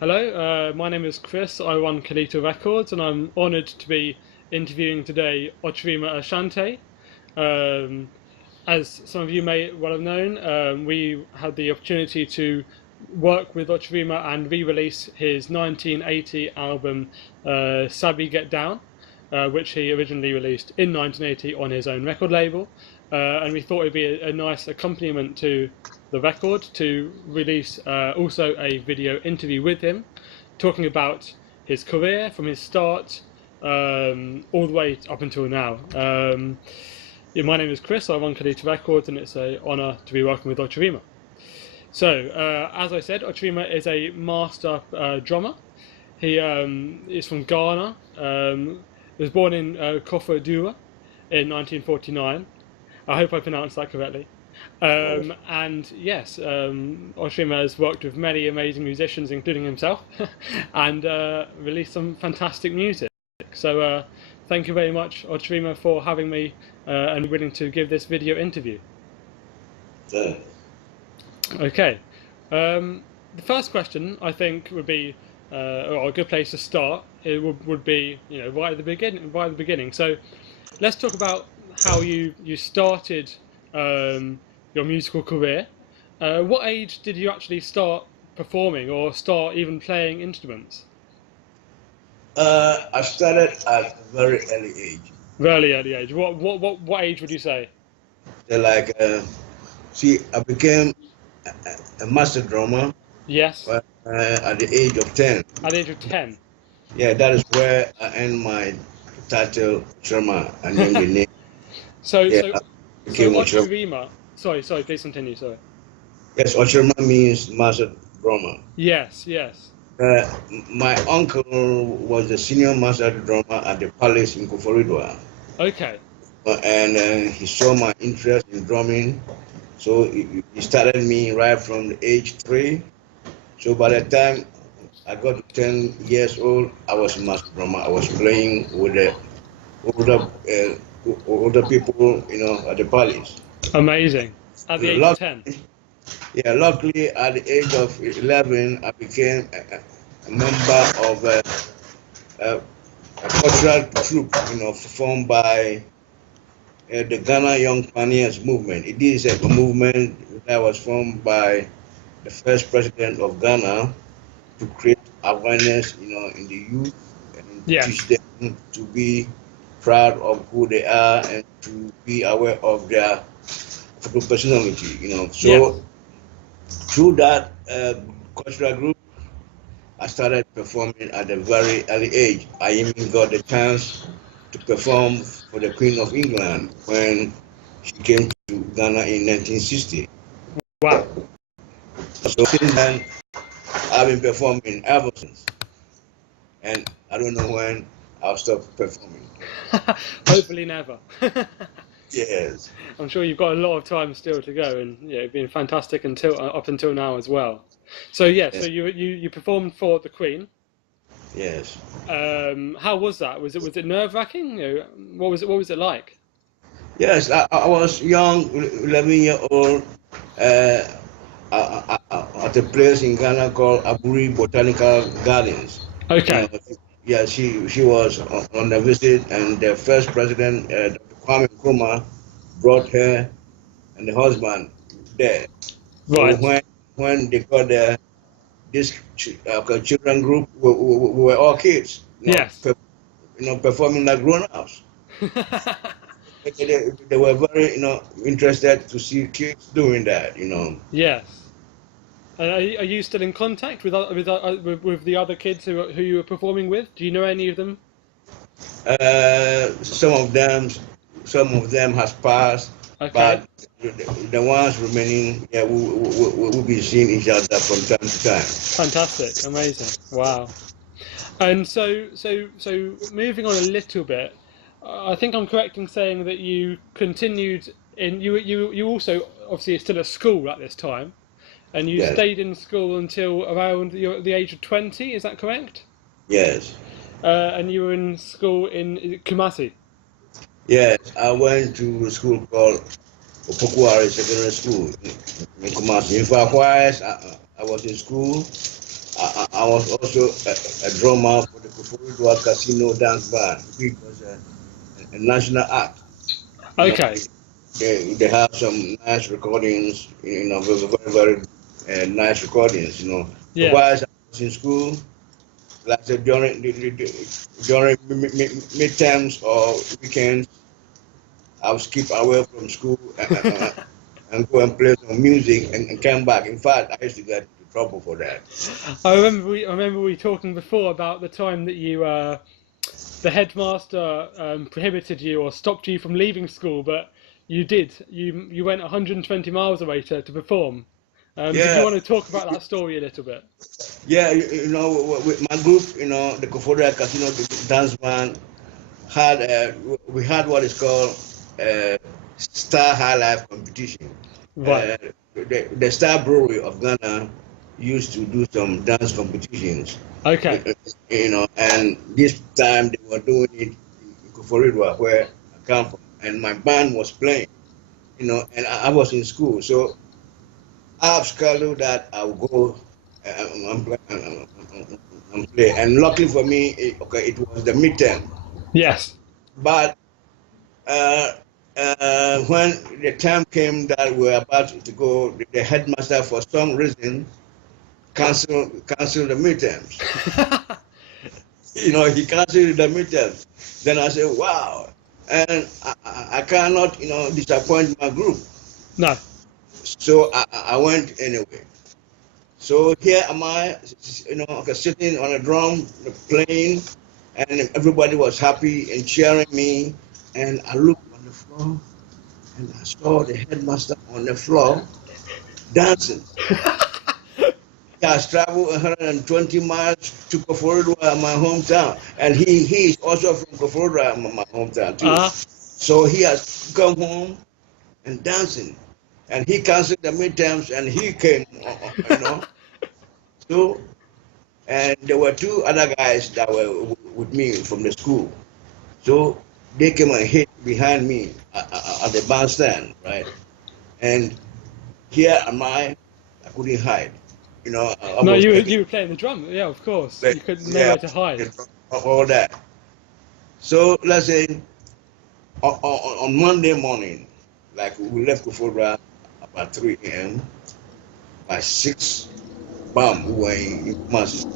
Hello, my name is Chris. I run Kalita Records, and I'm honoured to be interviewing today Okyerema Asante. Um, as some of you may well have known, we had the opportunity to work with Okyerema and re-release his 1980 album Sabi Get Down, which he originally released in 1980 on his own record label. And we thought it'd be a nice accompaniment to the record to release also a video interview with him, talking about his career from his start all the way up until now. Yeah, my name is Chris. I run Kalita Records, and it's an honour to be working with Okyerema. So, as I said, Okyerema is a master drummer. He is from Ghana. Was born in Koforidua in 1949. I hope I pronounced that correctly. And yes, Okyerema has worked with many amazing musicians, including himself, and released some fantastic music. So thank you very much, Okyerema, for having me and willing to give this video interview. Yeah. Okay. The first question I think would be, or a good place to start, it would be, right at the beginning. Right at the beginning. So let's talk about how you started your musical career. What age did you actually start performing or start even playing instruments? I started at a very early age. Very early age. What age would you say? Like, I became a master drummer. Yes. At the age of 10. At the age of 10. Yeah, that is where I earned my title, Okyerema, and named the name. So became Okyerema. Sorry, please continue, sorry. Yes, Okyerema means master drummer. Yes. My uncle was the senior master drummer at the palace in Koforidua. Okay. And he saw my interest in drumming, so he started me right from the age 3. So by the time I got to 10 years old, I was a master drummer. I was playing with the older people, at the palace. Amazing. At the age of 10. Yeah, luckily at the age of 11, I became a member of a cultural troupe, formed by the Ghana Young Pioneers movement. It is a movement that was formed by the first president of Ghana to create awareness, in the youth and teach them to be proud of who they are and to be aware of their personality, So through that cultural group, I started performing at a very early age. I even got the chance to perform for the Queen of England when she came to Ghana in 1960. Wow. So since then, I've been performing ever since. And I don't know when I'll stop performing. Hopefully never. Yes. I'm sure you've got a lot of time still to go, and it's been fantastic up until now as well. So yes. So you performed for the Queen. Yes. How was that? Was it nerve-wracking? What was it like? Yes, I was young, 11-year-old, at a place in Ghana called Aburi Botanical Gardens. Okay. Yeah, she was on a visit, and the first president, Dr. Kwame Nkrumah, brought her and the husband there. Right. So when they got there, this children group, we were all kids. Yes. Performing like grown-ups. They were very, interested to see kids doing that, Yes. Are you still in contact with the other kids who you were performing with? Do you know any of them? Some of them has passed, Okay. but the ones remaining, we'll be seeing each other from time to time. Fantastic, amazing, wow. And so moving on a little bit, I think I'm correct in saying that you continued in you also obviously are still at school at this time. And you stayed in school until around the age of 20, is that correct? Yes. And you were in school in Kumasi? Yes, I went to a school called Opokuari Secondary School in Kumasi. In fact, whilst I was in school, I was also a drummer for the Koforidua Casino Dance Band, which was a national act. You know, Okay. they have some nice recordings, very, very nice recordings, So while Yes. I was in school, like I said, during midterms or weekends, I would skip away from school and go and play some music and come back. In fact, I used to get into trouble for that. I remember we talking before about the time that you the headmaster prohibited you or stopped you from leaving school, but you did. You went 120 miles away to perform. Did you Yeah, want to talk about that story a little bit? yeah, with my group, the Koforia Casino Dance Band had we had what is called Star High Life competition. Right. Uh, the Star Brewery of Ghana used to do some dance competitions, Okay. and this time they were doing it in Koforidua, where I come from, and my band was playing, and I was in school, so I've scheduled that I'll go and play. And luckily for me, it was the midterm. Yes. But uh, when the time came that we were about to go, the headmaster, for some reason, canceled the midterms. He canceled the midterms. Then I said, wow. And I cannot, disappoint my group. No. So I went anyway. So here am I, sitting on a drum, playing, and everybody was happy and cheering me. And I looked on the floor, and I saw the headmaster on the floor dancing. He has traveled 120 miles to Koforidua, my hometown, and he is also from Koforidua, my hometown too. Ah. So he has come home and dancing, and he canceled the midterms, and he came, So, and there were two other guys that were with me from the school. So they came and hid behind me at the bandstand, right? And here am I couldn't hide. I No, was making, you were playing the drum. Yeah, of course. like, You could yeah, nowhere to hide. all that. So let's say on Monday morning, like we left Kufura about 3 a.m. By 6, bam, we were in Kumasi.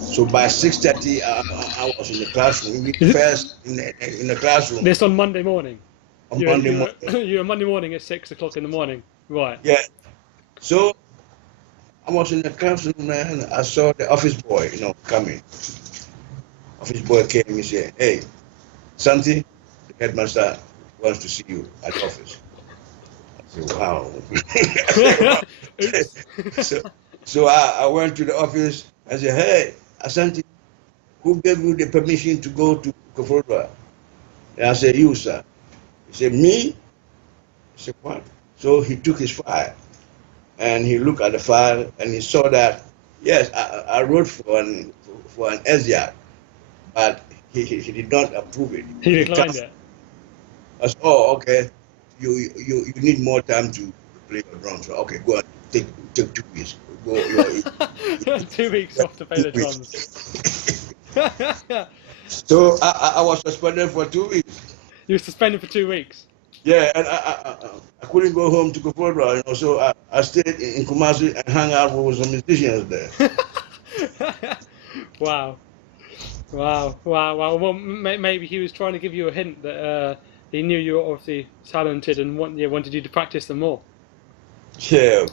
So by 6:30, I was in the classroom. Is it First in the classroom this on Monday morning? on Monday morning. You were Monday morning at 6 o'clock in the morning. Right. Yeah. So I was in the classroom, man. I saw the office boy, coming. Office boy came and said, "Hey, Santi, the headmaster wants to see you at the office." I said, "Wow." Oops. so so I went to the office. I said, "Hey, Asante, who gave you the permission to go to Koforidua?" And I said, "You, sir." He said, "Me?" I said, "What?" So he took his file and he looked at the file and he saw that, yes, I wrote for an SDR, but he did not approve it. He He declined it. I said, "Oh, okay. You need more time to play your drums. So, okay, go and take 2 weeks. Go 2 weeks off to play the 2 weeks." drums. So I was suspended for 2 weeks. You were suspended for 2 weeks. Yeah, and I couldn't go home to Koforidua, so I stayed in Kumasi and hung out with some musicians there. Wow. Wow. Wow. Wow. Well, maybe he was trying to give you a hint that he knew you were obviously talented and wanted you to practice them more. Yeah,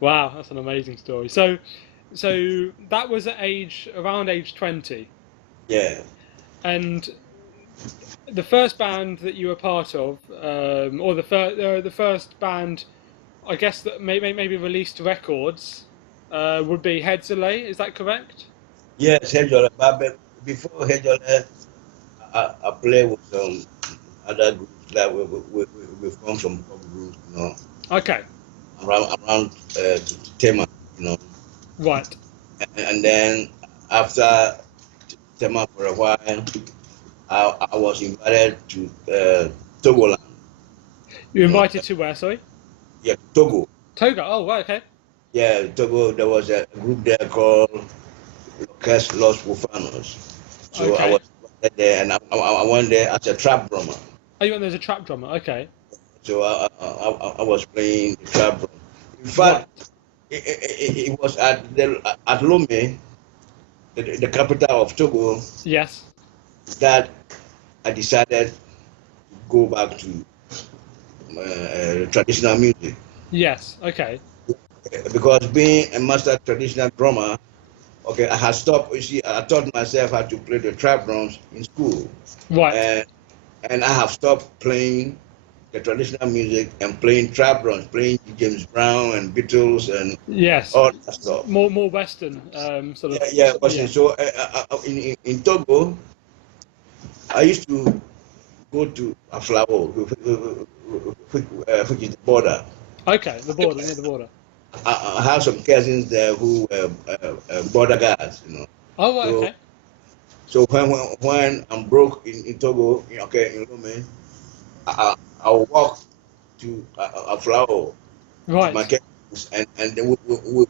Wow, that's an amazing story. So that was at around age 20, yeah. and the first band that you were part of, or the first band, I guess that maybe released records, would be Headzele. Is that correct? Yes, Hejola. But before Hejola, I play with some other groups that we formed some pop groups, Okay, around Tema, right. and then after Tema for a while, I was invited to Togoland, You invited to where? Sorry, yeah, Togo. Togo. Oh, right. Okay. Yeah, Togo. There was a group there called Los Profanos. So I Okay. was there, and I went there as a trap drummer. Oh, you went there as a trap drummer. Okay. So I was playing the trap drum. In Right. fact, it was at Lome, the capital of Togo, Yes. that I decided to go back to traditional music. Yes. Okay. Because being a master traditional drummer, okay, I had stopped. You see, I taught myself how to play the trap drums in school, Right. and I have stopped playing the traditional music and playing trap drums, playing James Brown and Beatles and Yes. all that stuff. More Western sort of. Yeah, yeah. But Yeah. so in Togo, I used to go to Aflao, which is the border. Okay. The border, near the border. I have some cousins there who were border guards, you know. Oh, right. So Okay. so when I'm broke in Togo, okay, in Lome, I'll walk to Aflao to my Right. cousins, and then we would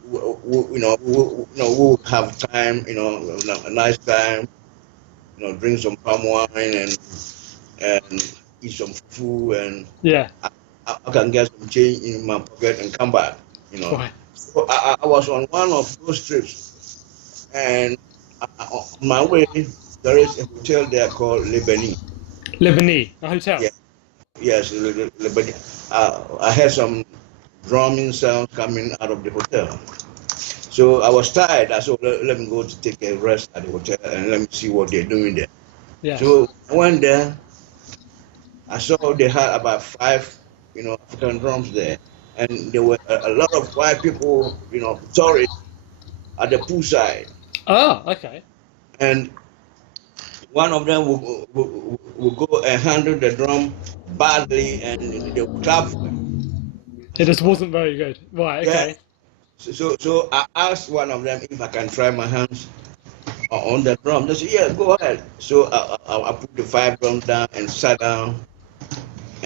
have time, a nice time, drink some palm wine and eat some food, and Yeah. I can get some change in my pocket and come back, you know. Right. So I was on one of those trips, and on my way, there is a hotel there called Lebeni. Lebanese, a hotel. Yeah, yes, Lebeni. I heard some drumming sounds coming out of the hotel. So I was tired. I said, let me go to take a rest at the hotel and let me see what they're doing there. Yes. So I went there. I saw they had about five, African drums there, and there were a lot of white people, tourists at the poolside, Ah. Okay. and one of them will go and handle the drum badly, and they will clap for him. It just wasn't very good. Right. Yeah. Okay. So I asked one of them if I can try my hands on the drum. They said, "Yeah, go ahead." So I put the five drums down and sat down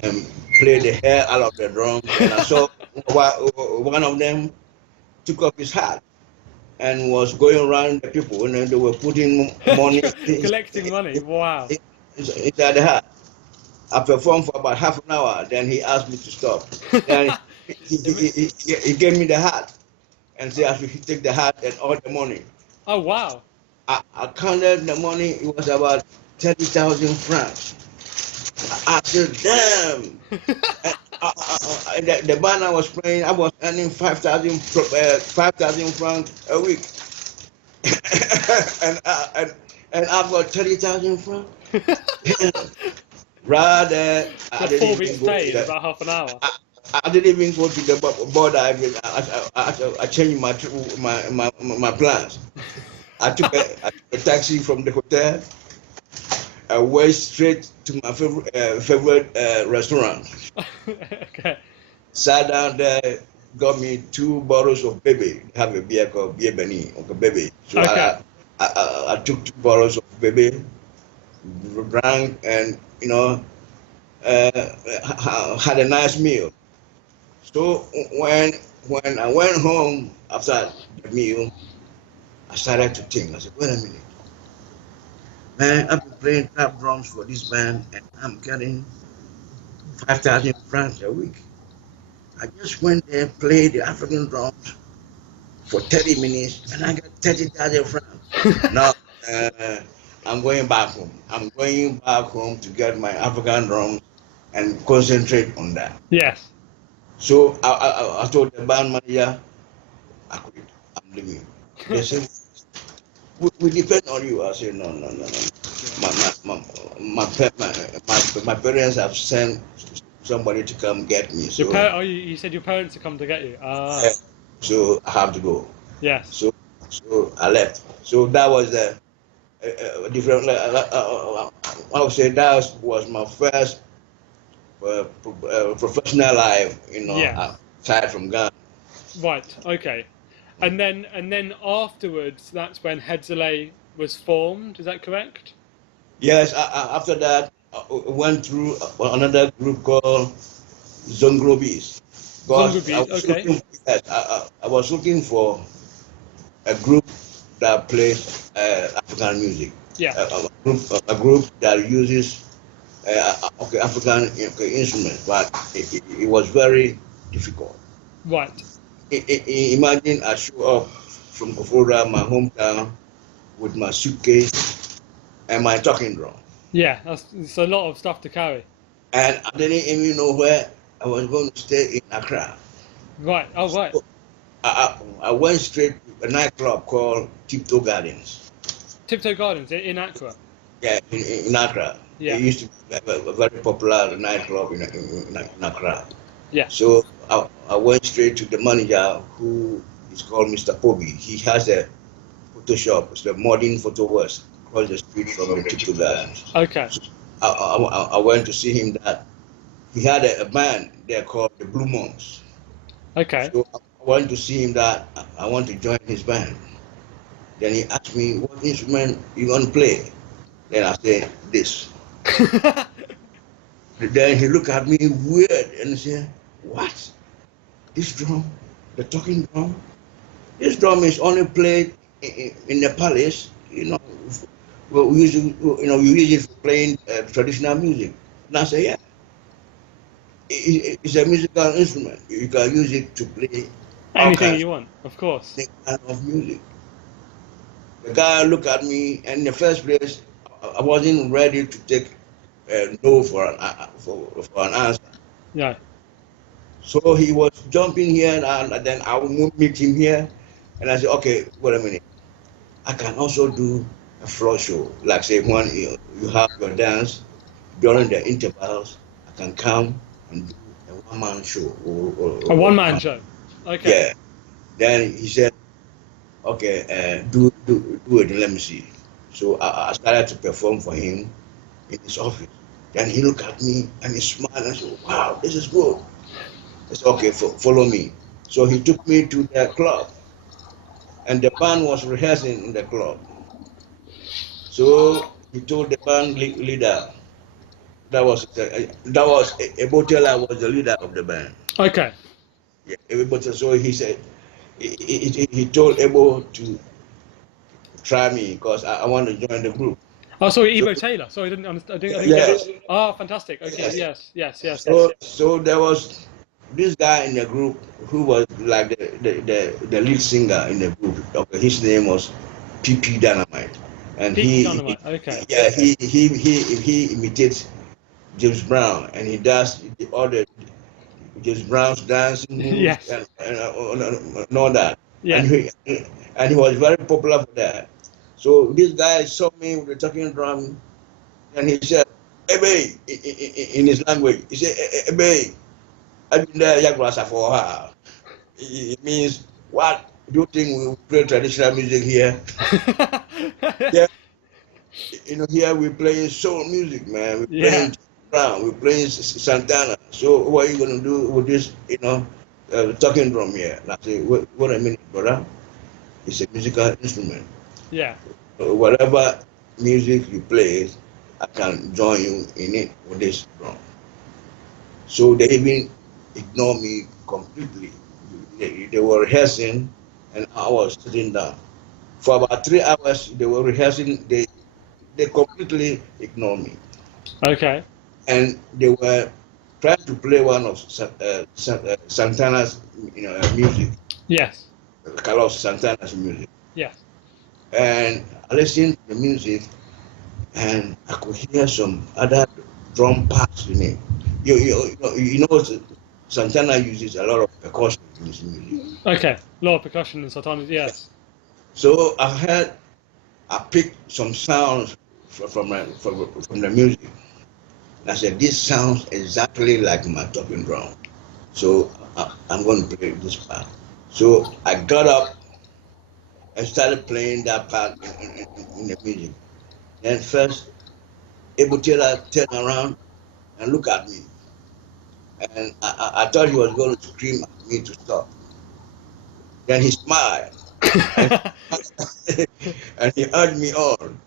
and played the hair out of the drums, and I saw one of them took off his hat and was going around the people, and then they were putting money Collecting money. Wow. inside the hat. I performed for about half an hour. Then he asked me to stop. Then he gave me the hat and said I should take the hat and all the money. Oh, wow. I counted the money. It was about 30,000 francs. I said, damn. The band I was playing, I was earning 5,000 francs a week. and I've got 30,000 francs. Rather, I For didn't 4 weeks even go pay to in the, about half an hour. I didn't even go to the border. I changed my plans. I took a taxi from the hotel. I went straight to my favorite restaurant. Okay. Sat down there, got me 2 bottles of baby. Have a beer called Beer Benny, or baby. So Okay. I took 2 bottles of baby, drank, and had a nice meal. So when I went home after the meal, I started to think. I said, wait a minute, man, I've been playing trap drums for this band, and I'm getting 5,000 francs a week. I just went there, played the African drums for 30 minutes, and I got 30,000 francs. Now I'm going back home. I'm going back home to get my African drums and concentrate on that. Yes. So I told the band manager, I quit. I'm leaving. They said, we depend on you. I said, no, no, no, no. My parents have sent somebody to come get me. So, You said your parents had come to get you. Ah. so I have to go. Yes. So I left. So that was the different. I would say that was my first professional life. Yes. Aside from Ghana. Right. Okay. And then afterwards, that's when Hedzele was formed. Is that correct? Yes. After that, I went through another group called Zongrobis. Zongo Because beat. Okay. yes, I was looking for a group that plays African music, Yeah. a group that uses okay, African okay, instruments, but it was very difficult. Right. Imagine I show up from Kofoda, my hometown, with my suitcase and my talking drum, Yeah. It's a lot of stuff to carry. and I didn't even know where I was going to stay in Accra. Right. Oh, right. So I went straight to a nightclub called Tiptoe Gardens. Tiptoe Gardens in Accra. Yeah, in Accra. It Yeah. used to be a very popular nightclub in Accra. Yeah. So I went straight to the manager, who is called Mr. Poby. He has a Photoshop, it's the modern photo works across the street from the Tiptoe Gardens. Okay. So I went to see him that he had a band there called the Blue Monks. Okay. So I went to see him that I want to join his band. Then he asked me, what instrument you gonna play? Then I said, this. Then he looked at me weird and said, what? This drum? The talking drum? This drum is only played in the palace, well, we use it for playing traditional music. And I said, yeah, it's a musical instrument. You can use it to play all Anything kinds you want, of course. of music. The guy looked at me, and in the first place, I wasn't ready to take no for an answer. Yeah. So he was jumping here, and then I would meet him here, and I said, okay, wait a minute. I can also do a floor show, like say when you have your dance during the intervals. I can come and do a one-man show. A one-man show. Okay. Yeah. Then he said, okay, do it. Let me see. So I started to perform for him in his office. Then he looked at me and he smiled and said, wow, this is good. I said, okay, follow me. So he took me to the club, and the band was rehearsing in the club. So he told the band leader, Ebotela was the leader of the band. Okay. Yeah, Ebotela. So he said, he told Ebo to try me because I want to join the group. Oh, sorry, So, Ebo Taylor. Sorry, I didn't yeah, get that. Oh, fantastic. Okay. Yes. so there was this guy in the group who was like the lead singer in the group. Okay, his name was PP Dynamite, and Pete Dynamite. Okay. yeah, he imitates James Brown, and he does all the James Brown's dancing moves Yes. and all that. Yeah. And he was very popular for that. So this guy saw me with the talking drum, and he said, "Ebe," in his language. He said, "Ebe, I've been there Yagrasa for her." It means, what do you think we play traditional music here? Yeah, here we play soul music, man. We Yeah. playing Brown, we playing Santana. So what are you gonna do with this, talking drum here? And I say, wait a minute, brother. It's a musical instrument. Yeah. Whatever music you play, I can join you in it with this drum. So they even ignore me completely. They were rehearsing, and I was sitting down. For about 3 hours, they were rehearsing. They completely ignored me, Okay. and they were trying to play one of Santana's, music, Yes. Carlos Santana's music. Yes. And I listened to the music, and I could hear some other drum parts in it. Santana uses a lot of percussion in his music. Okay. A lot of percussion and sometimes yes. So I picked some sounds from the music. And I said, this sounds exactly like my talking drum. So I'm going to play this part. So I got up and started playing that part in the music. Then first, Ebutela turned around and looked at me. And I thought he was going to scream at me to stop. Then he smiled and, and he urged me on.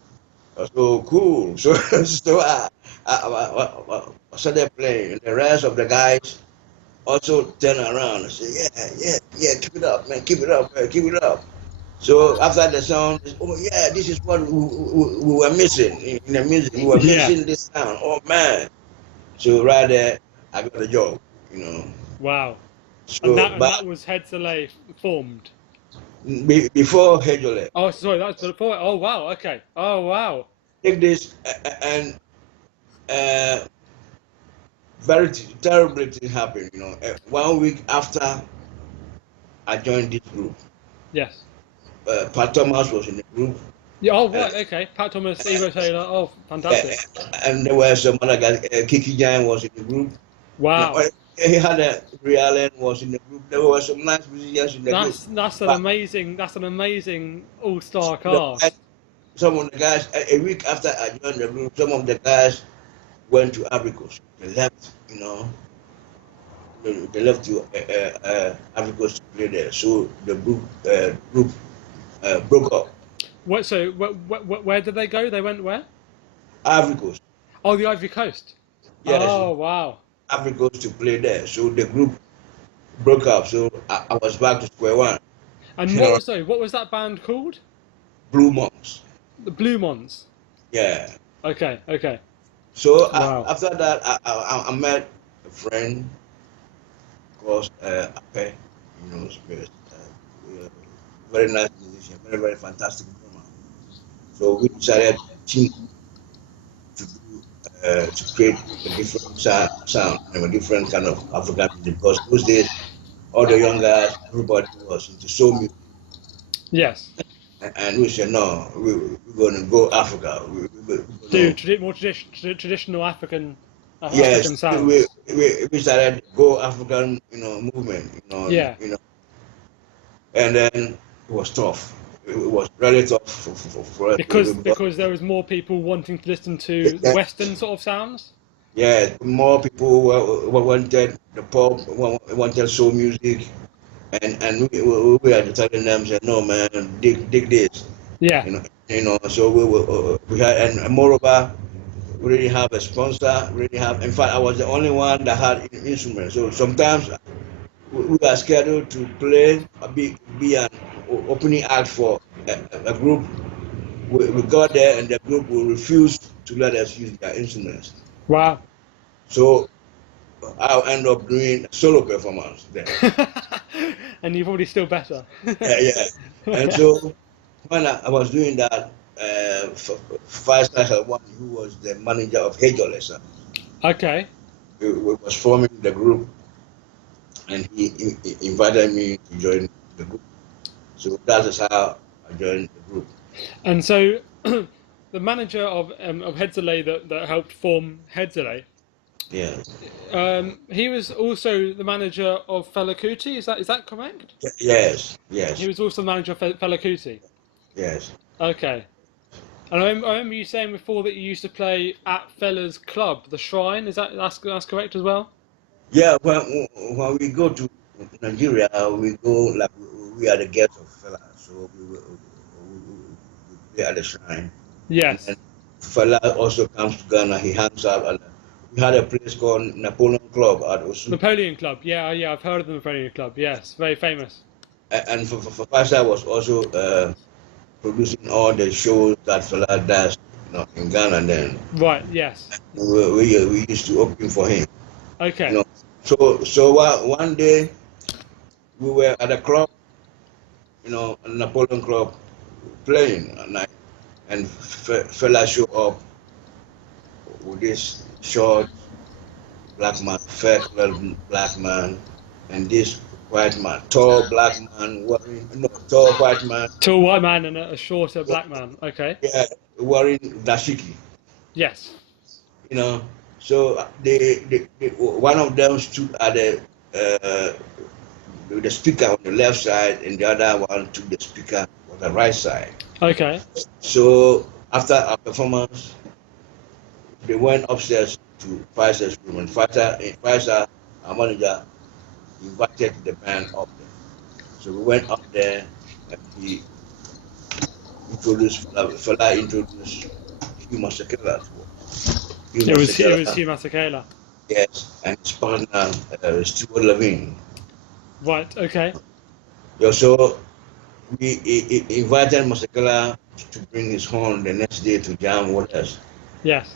So cool. So I started playing. And the rest of the guys also turn around and say, yeah, keep it up, man, keep it up, man, keep it up. So after the sound, oh yeah, this is what we were missing in the music. We were missing this sound. Oh man. So right there, I got a job, you know. Wow. So, and that was Hedzele formed. Before Hejole. Oh, sorry, that was before. Oh wow. Okay. Oh wow. Take this and very terrible thing happened. You know, 1 week after I joined this group. Yes. Pat Thomas was in the group. Yeah. Oh right. Okay. Pat Thomas, Evo Taylor. Oh, fantastic. And there were some other guys. Kiki Jan was in the group. Wow. You know, he had a Allen was in the group. There were some nice musicians in the group. That's an amazing all-star cast. Some of the guys, a week after I joined the group, some of the guys went to Africos. They left, you know. They left to Africos to play there. So the group broke up. What? So where did they go? They went where? Ivory Coast. Oh, the Ivory Coast. Yes. Oh wow. Ivory Coast to play there. So the group broke up. So I was back to square one. And what was that band called? Blue Monks. The Blue Mons. Yeah. Okay. Okay. So Wow. after that, I met a friend called Ape, you know, very nice musician, very, very fantastic drummer. So we decided to create a different sound and a different kind of African music, because those days, all the young guys, everybody was into soul music. Yes. And we said, no, we're going to go Africa. Do more traditional African yes, sounds. We started go African, you know, movement, you know. Yeah. You know, and then it was tough. It was really tough for us. Because there was more people wanting to listen to Western sort of sounds. Yeah, more people wanted the pop, wanted soul music, and we had to tell them, said, no man, dig this. Yeah. You know. So we had, and moreover, we didn't have a sponsor. We didn't have. In fact, I was the only one that had instruments. So sometimes we got scheduled to play, be an opening act for a group. We got there, and the group will refuse to let us use their instruments. Wow. So I'll end up doing a solo performance there. And you're probably still better. Yeah. And so when I was doing that, Faisal Helwan, who was the manager of Hejole, okay, he was forming the group, and he invited me to join the group. So that is how I joined the group. And so the manager of Hedzele that helped form Hedzele. Yeah. He was also the manager of Fela Kuti. Is that correct? Yes. He was also the manager of Fela Kuti. Yes. Okay. And I remember you saying before that you used to play at Fela's club, the Shrine. That's correct as well? Yeah. When we go to Nigeria, we go like we are the guests of Fela, so we play at the Shrine. Yes. And Fela also comes to Ghana. He hangs out at. We had a place called Napoleon Club at Osu. Napoleon Club, yeah, I've heard of the Napoleon Club. Yes, very famous. And for Faisal was also producing all the shows that Fela does, you know, in Ghana then. Right. Yes. We used to open for him. Okay. You know, so one day we were at a club, you know, Napoleon Club, playing at night, and Fela showed up with this short black man, fair colored black man, and this white man, tall black man, tall white man. Tall white man and a shorter black man. Okay. Yeah, wearing dashiki. Yes. You know, so one of them stood at the speaker on the left side, and the other one took the speaker on the right side. Okay. So after our performance, they went upstairs to Faisal's room, and Faisal, our manager, invited the band up there. So we went up there, and he introduced Fela introduced Hugh Masekela to us. It was Hugh Masekela. Yes, and his partner, Stuart Levine. Right. Okay. Yeah, so he invited Masekela to bring his horn the next day to jam with us. Yes.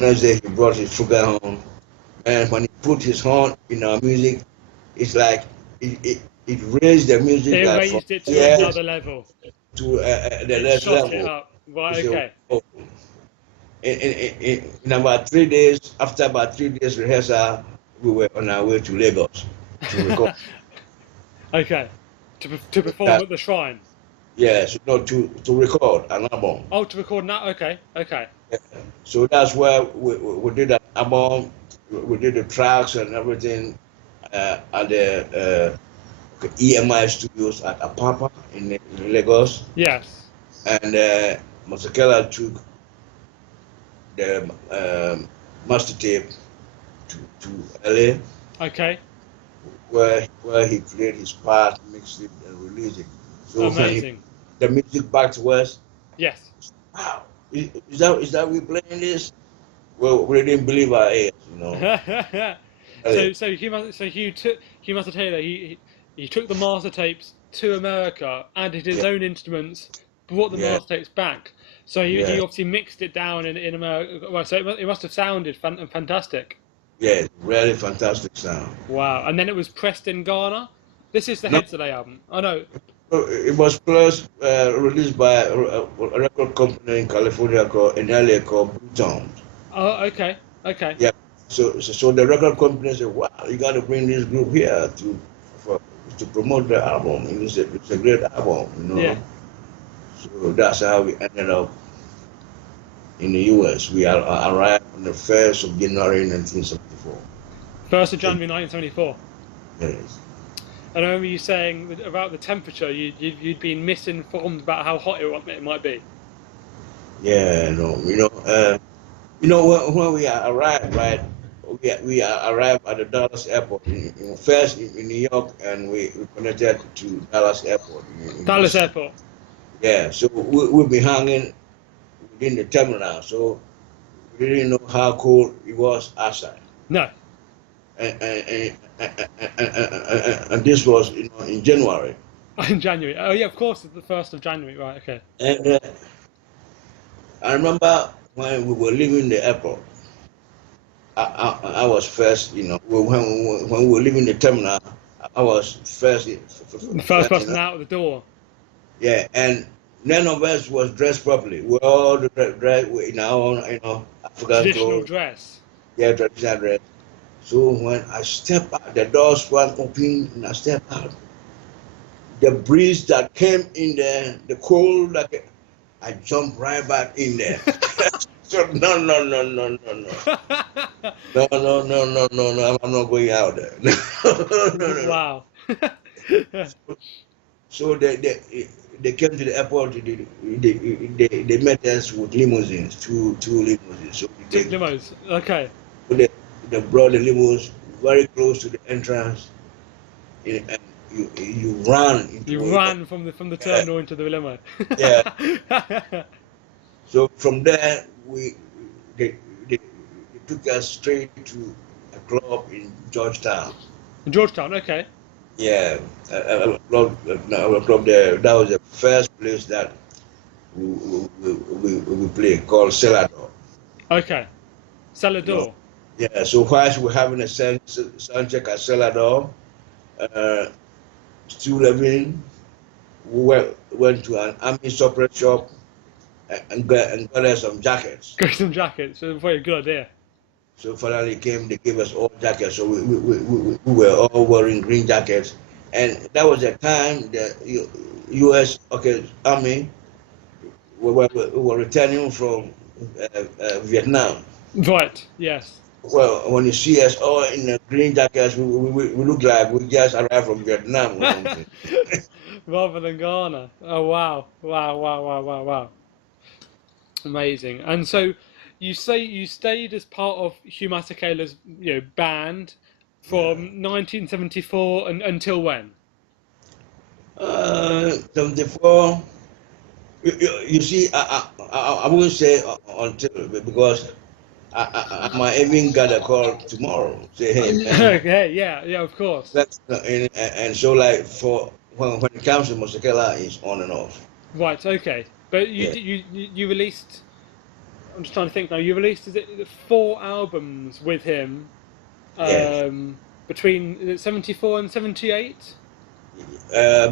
Next day he brought his sugar horn, and when he put his horn in our music, it's like it raised the music It like from raised it to here another level. to the It next shot it level. up. You Right. say, Okay. oh, in about 3 days, after about 3 days rehearsal, we were on our way to Lagos to record. Okay. To perform That, at the shrine. yes, no, to record an album. Oh, to record now. Okay. Okay. Yeah. So that's where we did an album. We did the tracks and everything at the EMI studios at Apapa in Lagos. Yes. And Masekela took the master tape to LA, Okay. where he played his part, mixed it, and released it. So when he Amazing. the music back to us, Yes. wow, is that we playing this? Well, we didn't believe our ears, you know. So Hugh must have told you that he took the master tapes to America, added his Yeah, own instruments, brought the yeah, master tapes back. So he yeah, obviously mixed it down in America. Well, so it must have sounded fantastic. yeah. Really fantastic sound. Wow. And then it was pressed in Ghana. This is the No, Heads of the album. Oh no. it was plus released by a record company in California called in LA called Blue Town. Oh, okay. Okay. Yeah. So the record company said, "Wow, you got to bring this group here for, to promote the album. It's a great album, you Yeah. know." So that's how we ended up in the U.S. We arrived on the 1st of January 1974. 1st of January 1974. Yes. And I remember you saying about the temperature. You'd been misinformed about how hot it might be. Yeah, no, when we arrived, right? We arrived at the Dallas airport first in New York, and we connected to Dallas airport. Dallas Airport. Yeah, so we'll be hanging within the terminal, so we didn't know how cold it was outside. No. And this was, in January. In January. Oh yeah, of course, it's the 1st of January. Right. Okay. And I remember when we were leaving the airport. I was first, when we were leaving the terminal, I was first, The first person out of the door. yeah, and none of us was dressed properly. We all dressed in our own, African Traditional clothes, dress. yeah, traditional dress. So when I step out, the door swung open, and I step out. The breeze that came in there, the cold, I jumped right back in there. So no, no, no, no, no, no. No, no, no, no, no, no, I'm not going out there. No, no, no, no. Wow. So they came to the airport. They met us with limousines, two limousines. So Two limos. Okay. they, they brought the limos very close to the entrance, and you ran into You it. ran from the terminal into the limo. Yeah. So from there, they took us straight to a club in Georgetown. In Georgetown. Okay. Yeah, a club there. That was the first place that we played, called Celador. Okay. Cellar You know, door. yeah. So whilst we're having a sound check at Celador, Stu Levin went to an army separate shop and got us some jackets. Got some jackets. That's a very good idea. So finally they gave us all jackets. So we were all wearing green jackets. And that was the time the U.S. Army were returning from Vietnam. Right. Yes. Well, when you see us all in the green jackets, we look like we just arrived from Vietnam or something. Rather than Ghana. Oh wow. Wow. Wow. Wow. Wow. Wow. Amazing. And so, you say you stayed as part of Hugh Masekela's band Yeah. from 1974 until when? 74. You see, I wouldn't say until, because I might even get a call tomorrow. Say, hey man, Okay, yeah, yeah, of course. that's and so like for when it comes to Masekela, it's on and off. Right, okay. But Yeah, you released. I'm just trying to think now. You released, is it 4 albums with him yes. between, is it 74 and 78?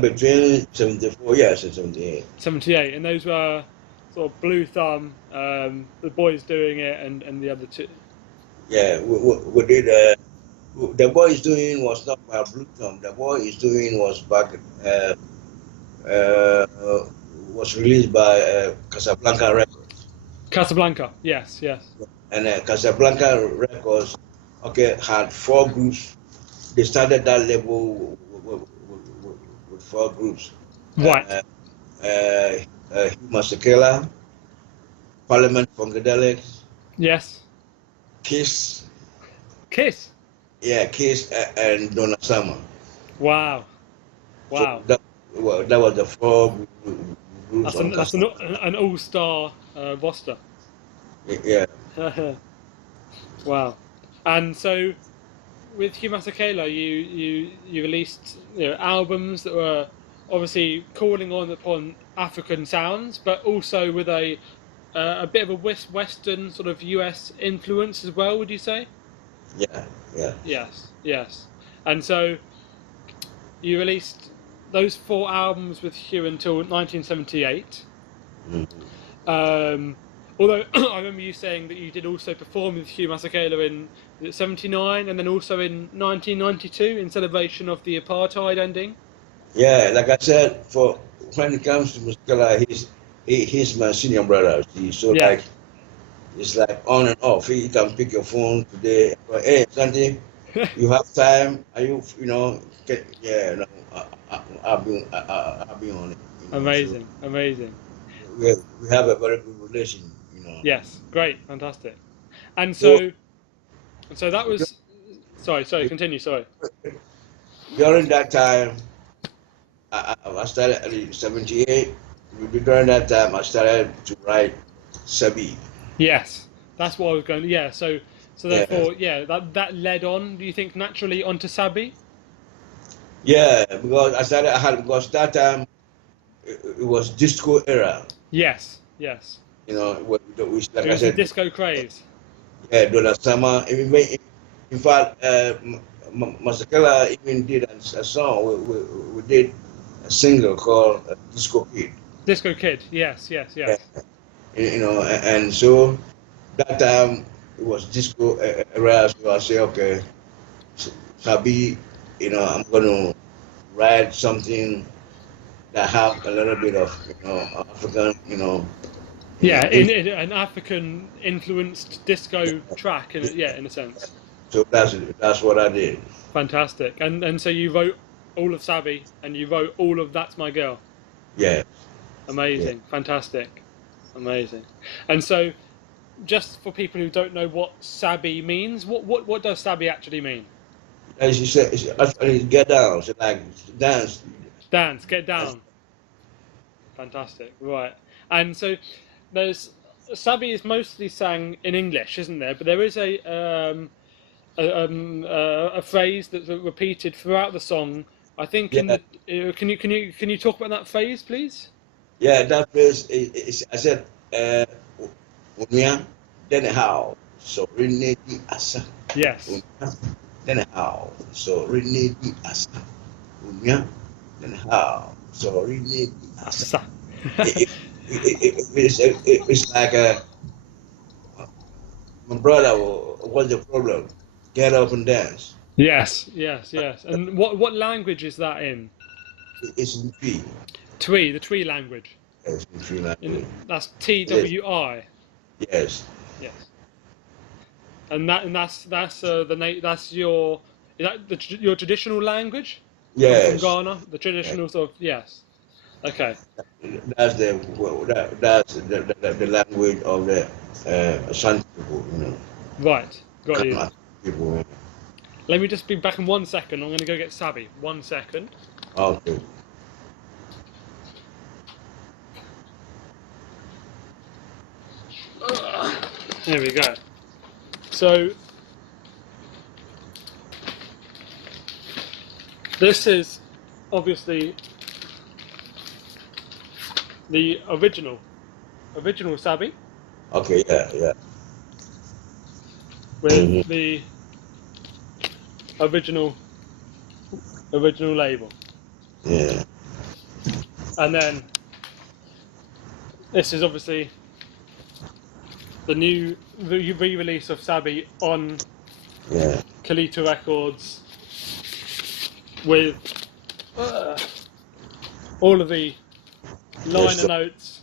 Between 74, yes, and 78. 78, and those were sort of Blue Thumb, the boys doing it, and the other two. Yeah, we did. The boy is doing was not by Blue Thumb. The boy is doing was back. Uh, was released by Casablanca Records. Casablanca, yes, yes. And Casablanca Records, okay, had 4 groups. They started that label with 4 groups. Right, Hugh Masekela, Parliament Funkadelics, yes. Kiss, Kiss. yeah, Kiss, and Donna Summer. Wow, So wow. that was the 4 groups on That's an all-star roster. Yeah. Wow. And so with Hugh Masekela, you released, albums that were obviously calling on upon African sounds, but also with a bit of a Western sort of US influence as well. Would you say? Yeah, yeah. Yes, yes. And so you released those 4 albums with Hugh until 1978. Mm-hmm. Although I remember you saying that you did also perform with Hugh Masekela in '79 and then also in 1992 in celebration of the apartheid ending. Yeah, like I said, for when it comes to Muscala, he's my senior brother. So Yeah, like it's like on and off. He can pick your phone today. Hey, Sandy, you have time? Are yeah, no, I'll be on it. So amazing, amazing. we have a very good relation. Yes, great, fantastic. And So so that was. Sorry, continue. Sorry. during that time, I started in '78. During that time, I started to write Sabi. Yes, that's what I was going. Yeah, so Yeah, therefore, yeah, that led on. Do you think naturally onto Sabi? yeah, because because that time it was disco era. Yes, yes. It Like I was the said, disco craze. yeah, Donna Summer. In fact, Masekela even did a song. We did a single called Disco Kid. Disco Kid. Yes, yes, Yeah, yes. and so that time it was disco era. So I say, okay, Sabi, I'm gonna write something that have a little bit of African, Yeah, in, in an African influenced disco track, in a sense. so that's what I did. Fantastic. And so you wrote all of Sabi and you wrote all of That's My Girl. Yeah, yeah. Amazing. Fantastic. Amazing. And so just for people who don't know what Sabi means, what does Sabi actually mean? As you said, it's actually get down. So like dance. Dance, get down. Fantastic. Right. And so there's Sabi is mostly sang in English, isn't there? But there is a phrase that's repeated throughout the song. I think in Yeah, the can you talk about that phrase, please? yeah. That place is I said, Unya, then how? So Renedi Asa. Yes. Unya, then how? So Renedi Asa. Unya, then how? So Renedi Asa. Asa. It, it's like my brother. What's the problem? Get up and dance. Yes, yes, yes. And what language is that in? It's in P. Twi, the Twi language. Yes, in P language. That's Yes, TWI. yes, Yes. And that's that's your is that your traditional language from yes. Ghana? The traditional sort of yes. Okay. That's the language of the Asante people. Right. Got you. Ghana people. Let me just be back in 1 second. I'm going to go get Sabi. 1 second. Okay. There we go. So this is obviously the original Sabi Okay, yeah. with the original label. Yeah. And then this is obviously the new re-release of Sabi on Kalita Records with all of the liner notes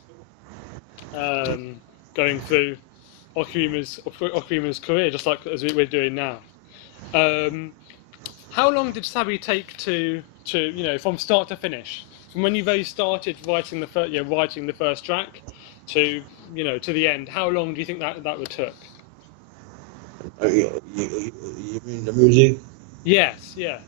going through Okyerema's career, just like as we're doing now. How long did Sabi take to from start to finish, from when you very started writing the first track to to the end? How long do you think that would took? You mean the music? Yes, yeah.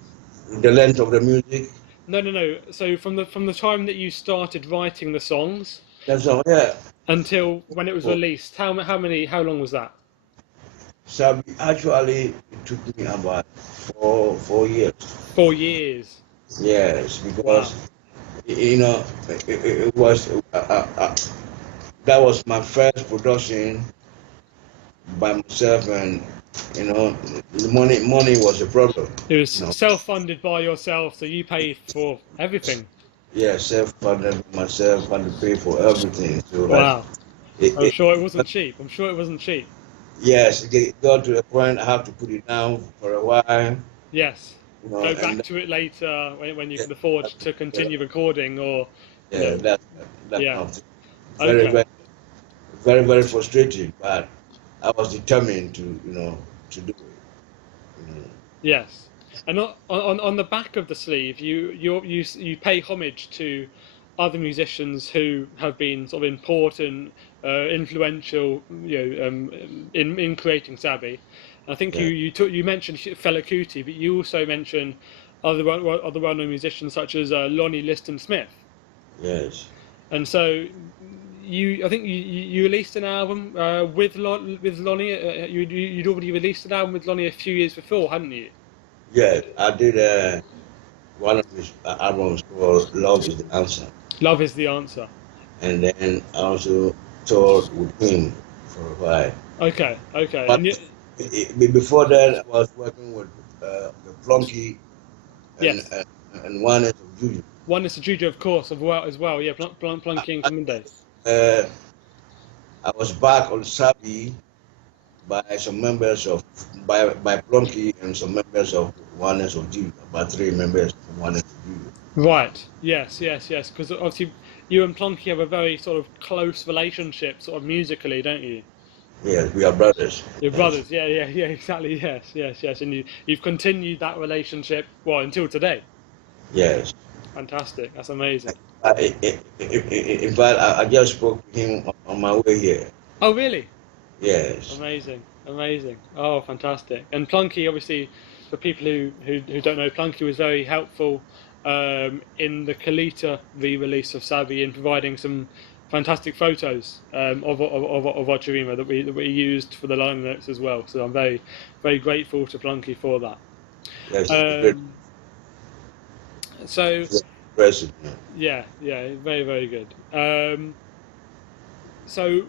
The length of the music? No. So from the time that you started writing the songs, That's all. Yeah. until when it was released, how long was that? So actually, it took me about 4 years. 4 years. Yes, because it was that was my first production by myself, and the money was a problem. It was self-funded by yourself, so you paid for everything. Yeah, self-funded myself, and to pay for everything. So wow. I'm sure it wasn't cheap. Yes, it got to a point I have to put it down for a while. Yes. Go back to it later when you can afford to continue recording, or that yeah. Very frustrating, but I was determined to to do it. Yes, and on the back of the sleeve, you pay homage to other musicians who have been sort of important, influential, in creating Sabi. I think you mentioned Fela Kuti, but you also mentioned other well-known musicians such as Lonnie Liston Smith. Yes. And so I think you released an album with Lonnie. You'd already released an album with Lonnie a few years before, hadn't you? Yeah, I did one of his albums called "Love Is the Answer." Love is the answer. And then I also toured with him for a while. Okay. But before that, I was working with the Plunky and Oneness of Juju. Oneness of Juju, of course, as well. Yeah, Plunky and Commando. I was back on Sabi by some members of by Plunky and some members of Oneness of Juju, about 3 members of Oneness of Juju. Right. Yes. Because obviously you and Plunky have a very sort of close relationship, sort of musically, don't you? Yes, we are brothers. You're brothers. Yeah. Exactly. Yes. And you've continued that relationship until today. Yes. Fantastic. That's amazing. In fact, I just spoke to him on my way here. Oh, really? Yes. Amazing. Oh, fantastic. And Plunky, obviously, for people who don't know, Plunky was very helpful in the Kalita re-release of Sabi, in providing some fantastic photos of Okyerema that we used for the liner notes as well. So I'm very, very grateful to Plunky for that. Yes. So yeah, very, very good. So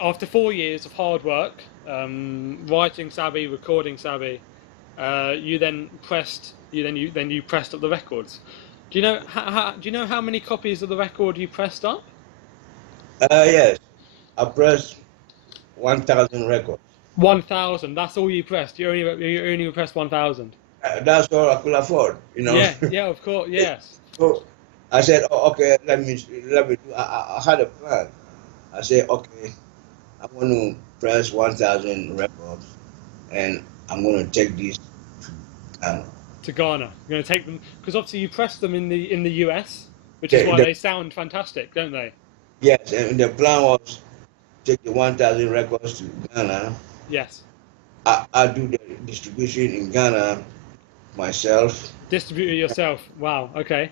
after 4 years of hard work, writing Sabi, recording Sabi, you then pressed up the records. Do you know how many copies of the record you pressed up? Yes, I pressed 1,000 records. 1,000. That's all you pressed. You only pressed 1,000. That's all I could afford, Yeah, of course, yes. So I said, okay, let me do. I had a plan. I said, okay, I'm going to press 1,000 records, and I'm going to take these to Ghana. To Ghana, you're going to take them because obviously you press them in the US, which is why they sound fantastic, don't they? Yes, and the plan was take the 1,000 records to Ghana. Yes. I do the distribution in Ghana myself. Distribute it yourself. Wow. Okay.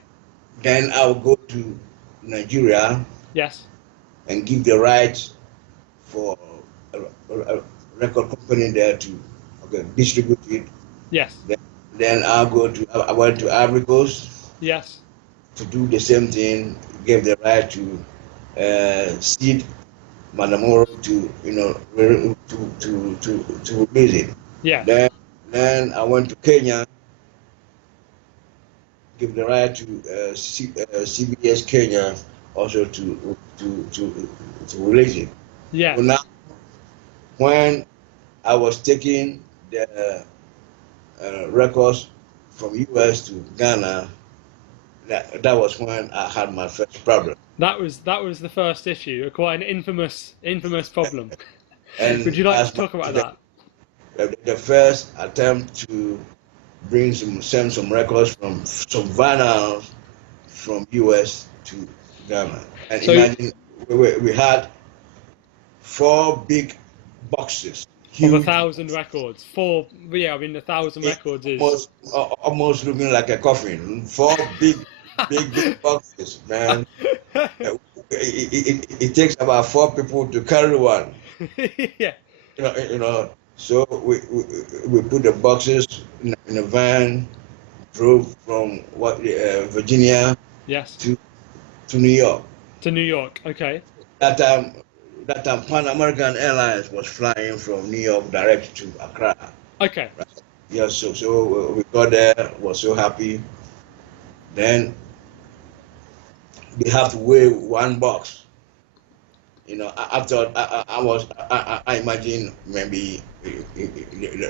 Then I'll go to Nigeria. Yes. And give the rights for record company there to distribute it. Yes. Then I went to Ivory Coast. Yes. To do the same thing, gave the right to Seed Manamoro to to release it. Yes. Then I went to Kenya, give the right to CBS Kenya also to release it. Yes. So now, when I was taking the records from US to Ghana, that was when I had my first problem. That was the first issue, quite an infamous problem. And would you like to talk about that? The first attempt to send some records from some vinyls from US to Ghana. And so, imagine we had 4 big boxes. Huge, of 1,000 records. 4, yeah, I mean 1,000 records is almost looking like a coffin. 4 big boxes, man. It takes about 4 people to carry one. Yeah. You know. So we put the boxes in a van, drove from Virginia. Yes. To New York. To New York. Okay. That time Pan American Airlines was flying from New York direct to Accra. Okay. Right? Yeah. So we got there. Was so happy. Then they have to weigh 1 box. You know, I thought I imagine maybe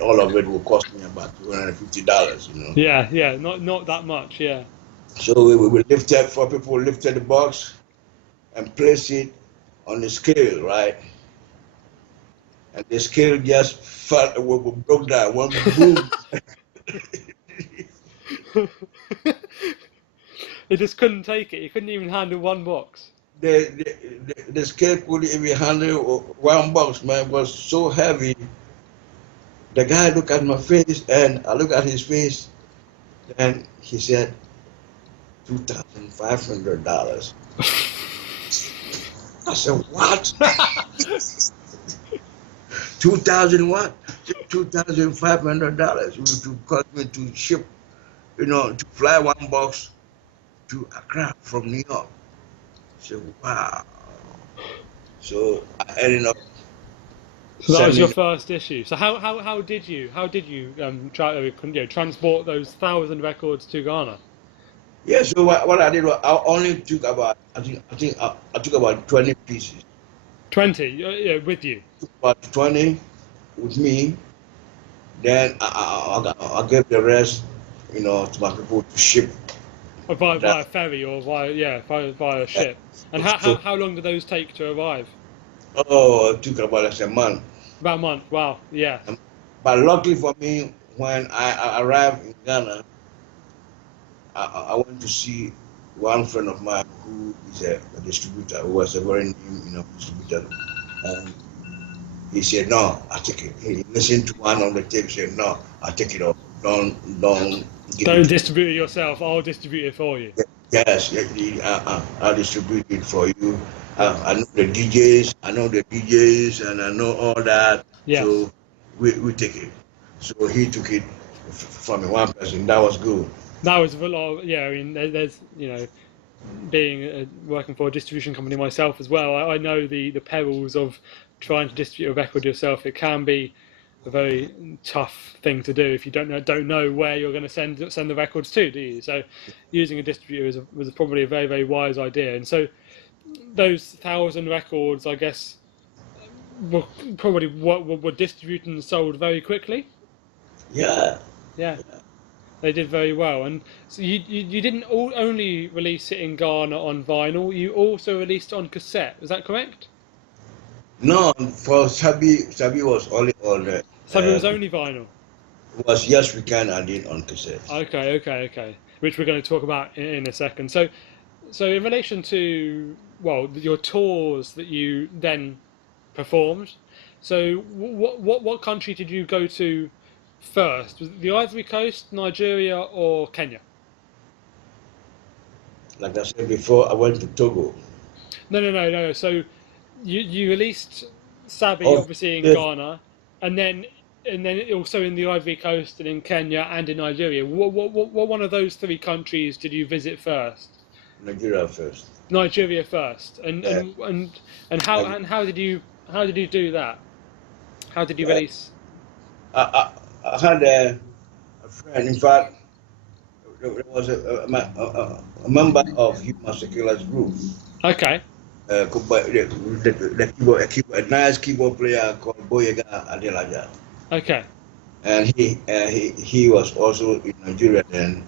all of it will cost me about $250. You know. Yeah, not that much. Yeah. So we lifted 4 people lifted the box and placed it on the scale, right? And the scale just fell, broke down. One boom. It just couldn't take it. You couldn't even handle 1 box. The scale couldn't even handle 1 box, man. It was so heavy. The guy looked at my face, and I looked at his face, and he said, $2,500. I said, what? 2,000 what? $2,500 to cost me to ship, to fly 1 box to Accra from New York. So wow. So I ended up. So that was your first issue. So how did you transport those 1,000 records to Ghana? Yeah. So what I did was I only took about I took about 20 pieces. 20, yeah, with you. About 20 with me. Then I gave the rest, to my people to ship. Or via ferry or via ship. And how long did those take to arrive? Oh, it took about a month. About a month. Wow. Yeah. But luckily for me, when I arrived in Ghana, I went to see one friend of mine who is a distributor, who was a very new, distributor. And he said, "No, I take it." He listened to one on the tape, said, "No, I take it off. Don't distribute it yourself. I'll distribute it for you." Yes, I'll distribute it for you. I know the DJs, and I know all that. Yes. So we take it. So he took it from one person. That was good. That was a lot of, I mean, there's, being working for a distribution company myself as well, I know the perils of trying to distribute a record yourself. It can be a very tough thing to do if you don't know where you're going to send the records to, do you? So using a distributor was probably a very, very wise idea. And so those 1,000 records, I guess, were probably were distributed and sold very quickly. Yeah. They did very well. And so you didn't only release it in Ghana on vinyl, you also released it on cassette, is that correct? No, for Sabi was only on Sabi was only vinyl? Was Yes We Can, I did on cassette. Okay. Which we're going to talk about in a second. So in relation to, your tours that you then performed, so what country did you go to first? Was it the Ivory Coast, Nigeria, or Kenya? Like I said before, I went to Togo. No. So you released Sabi, obviously, in Ghana. and then also in the Ivory Coast and in Kenya and in Nigeria. What one of those three countries did you visit first? Nigeria first. Nigeria first, and Uh, how did you do that? How did you uh, release? I had a friend. In fact, there was a member of Hugh Masekela's group. Okay, A nice keyboard player called Boyega Adelaja. okay, And he was also in Nigeria then.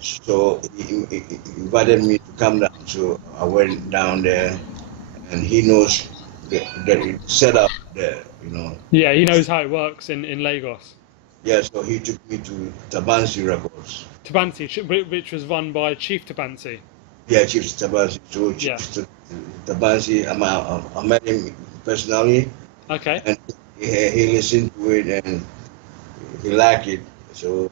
So he invited me to come down. So I went down there, and he knows the setup there, you know. yeah, he knows how it works in Lagos. Yeah, so he took me to Tabansi Records. Tabansi, which was run by Chief Tabansi. Yeah, Chief Tabansi. So Yeah. Tabansi, I met him personally, Okay. and he listened to it and he liked it. So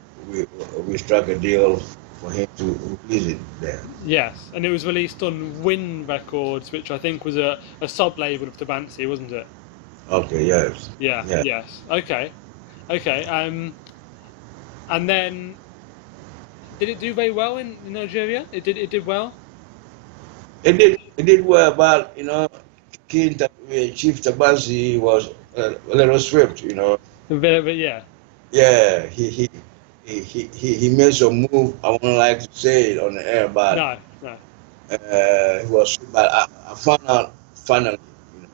we struck a deal for him to release it there. Yes, and it was released on Win Records, which I think was a sub-label of Tabansi, wasn't it? Okay, yes. Yeah. Yeah. Yes. Okay. Okay. And then did it do very well in Nigeria? It did well. It did well, but you know, Chief Tabansi was a little swift, you know. But yeah. Yeah, he made some move. I wouldn't like to say it on the air, but No. No. he was. But I found out finally, you know,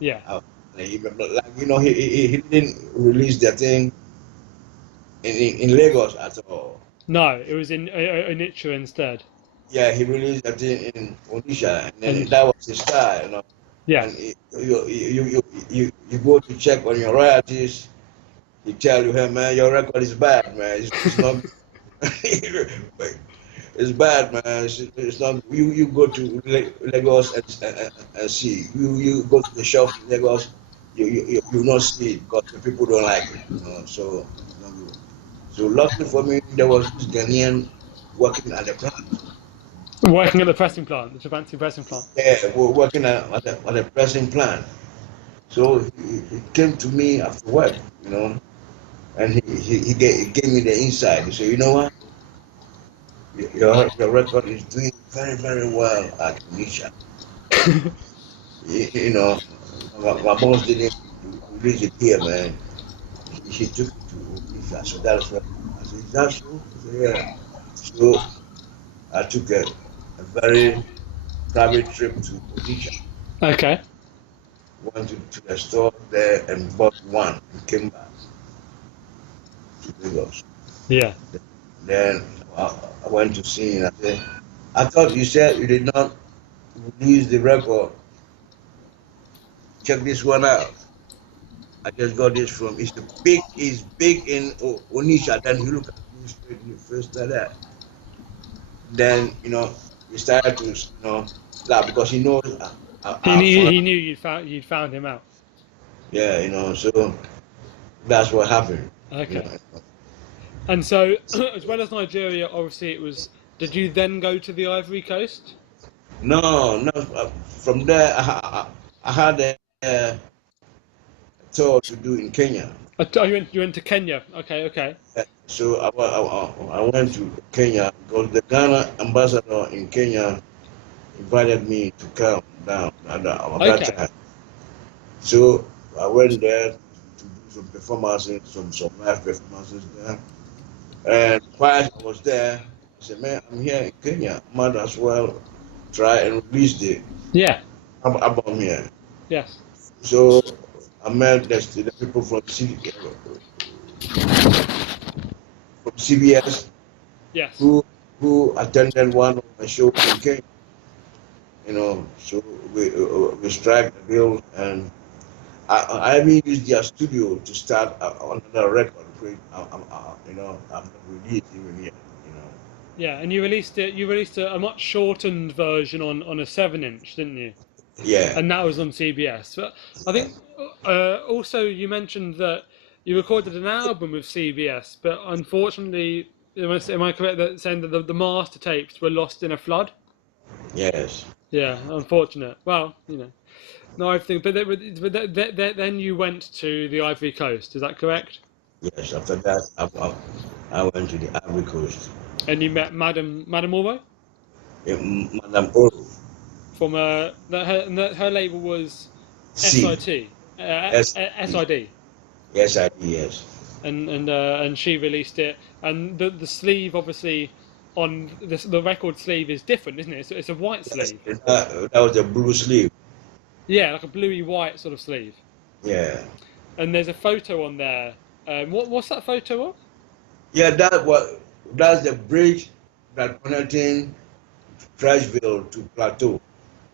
Yeah. like you know, he didn't release the thing in Lagos at all. No, it was in Onitsha instead. Yeah, he released the thing in Onitsha, and then And that was his style, you know. yes. And you go to check on your royalties. He tell you, hey man, your record is bad, man. It's not. It's bad, man. It's not. You go to Lagos and see. You go to the shop in Lagos. You not see it because the people don't like it. You know, so it's not good. So luckily for me, there was this Ghanaian working at the plant. Working at the pressing plant, the Tabansi pressing plant. Yeah, we're working at the pressing plant. So he came to me after work, you know, and he gave me the insight. He said, you know what? Your record is doing very, very well at Nisha. You know, my boss didn't release it here, man. He took it to Nisha, so that's what I said, is that so? He said, yeah. So I took a very private trip to Onitsha. Okay. Went to the store there and bought one and came back to Lagos. Yeah. Then I went to see him. I said, I thought you said you did not release the record. Check this one out. I just got this from. It's big in Onitsha. Then you look at me straight in the face like that. Then you know he started to laugh because he knows He knew you'd found him out. Yeah, you know. So that's what happened. Okay. You know. And so, as well as Nigeria, obviously it was. Did you then go to the Ivory Coast? No. From there, I had a tour to do in Kenya. Oh, you went to Kenya. Okay. Okay. So I went to Kenya because the Ghana ambassador in Kenya invited me to come down at that time. So I went there to do some performances, some live performances there. And while I was there, I said, man, I'm here in Kenya. I might as well try and release the album here. Yes. So I met the people from CBS Yes. who attended one of my shows in Kenya. You know, so we struck the deal, and I even used their studio to start another record. You know, I'm not released even yet. You know. Yeah, and you released it. You released a much shortened version on a 7-inch, didn't you? Yeah. And that was on CBS. But I think also you mentioned that you recorded an album with CBS, but unfortunately, am I correct that saying that the master tapes were lost in a flood? Yes. Yeah, unfortunate. Well, no, everything. But, then you went to the Ivory Coast. Is that correct? Yes, after that, I went to the Ivory Coast. And you met Madame Oro Madame Oro, from her label was C, SIT, S, SID, yes, I did, yes. and she released it. And the sleeve, obviously, on the record sleeve is different, isn't it? It's a white Yes, sleeve. that was the blue sleeve. Yeah, like a bluey white sort of sleeve. Yeah. And there's a photo on there. What's that photo of? Yeah, that's the bridge that connecting Trashville to Plateau.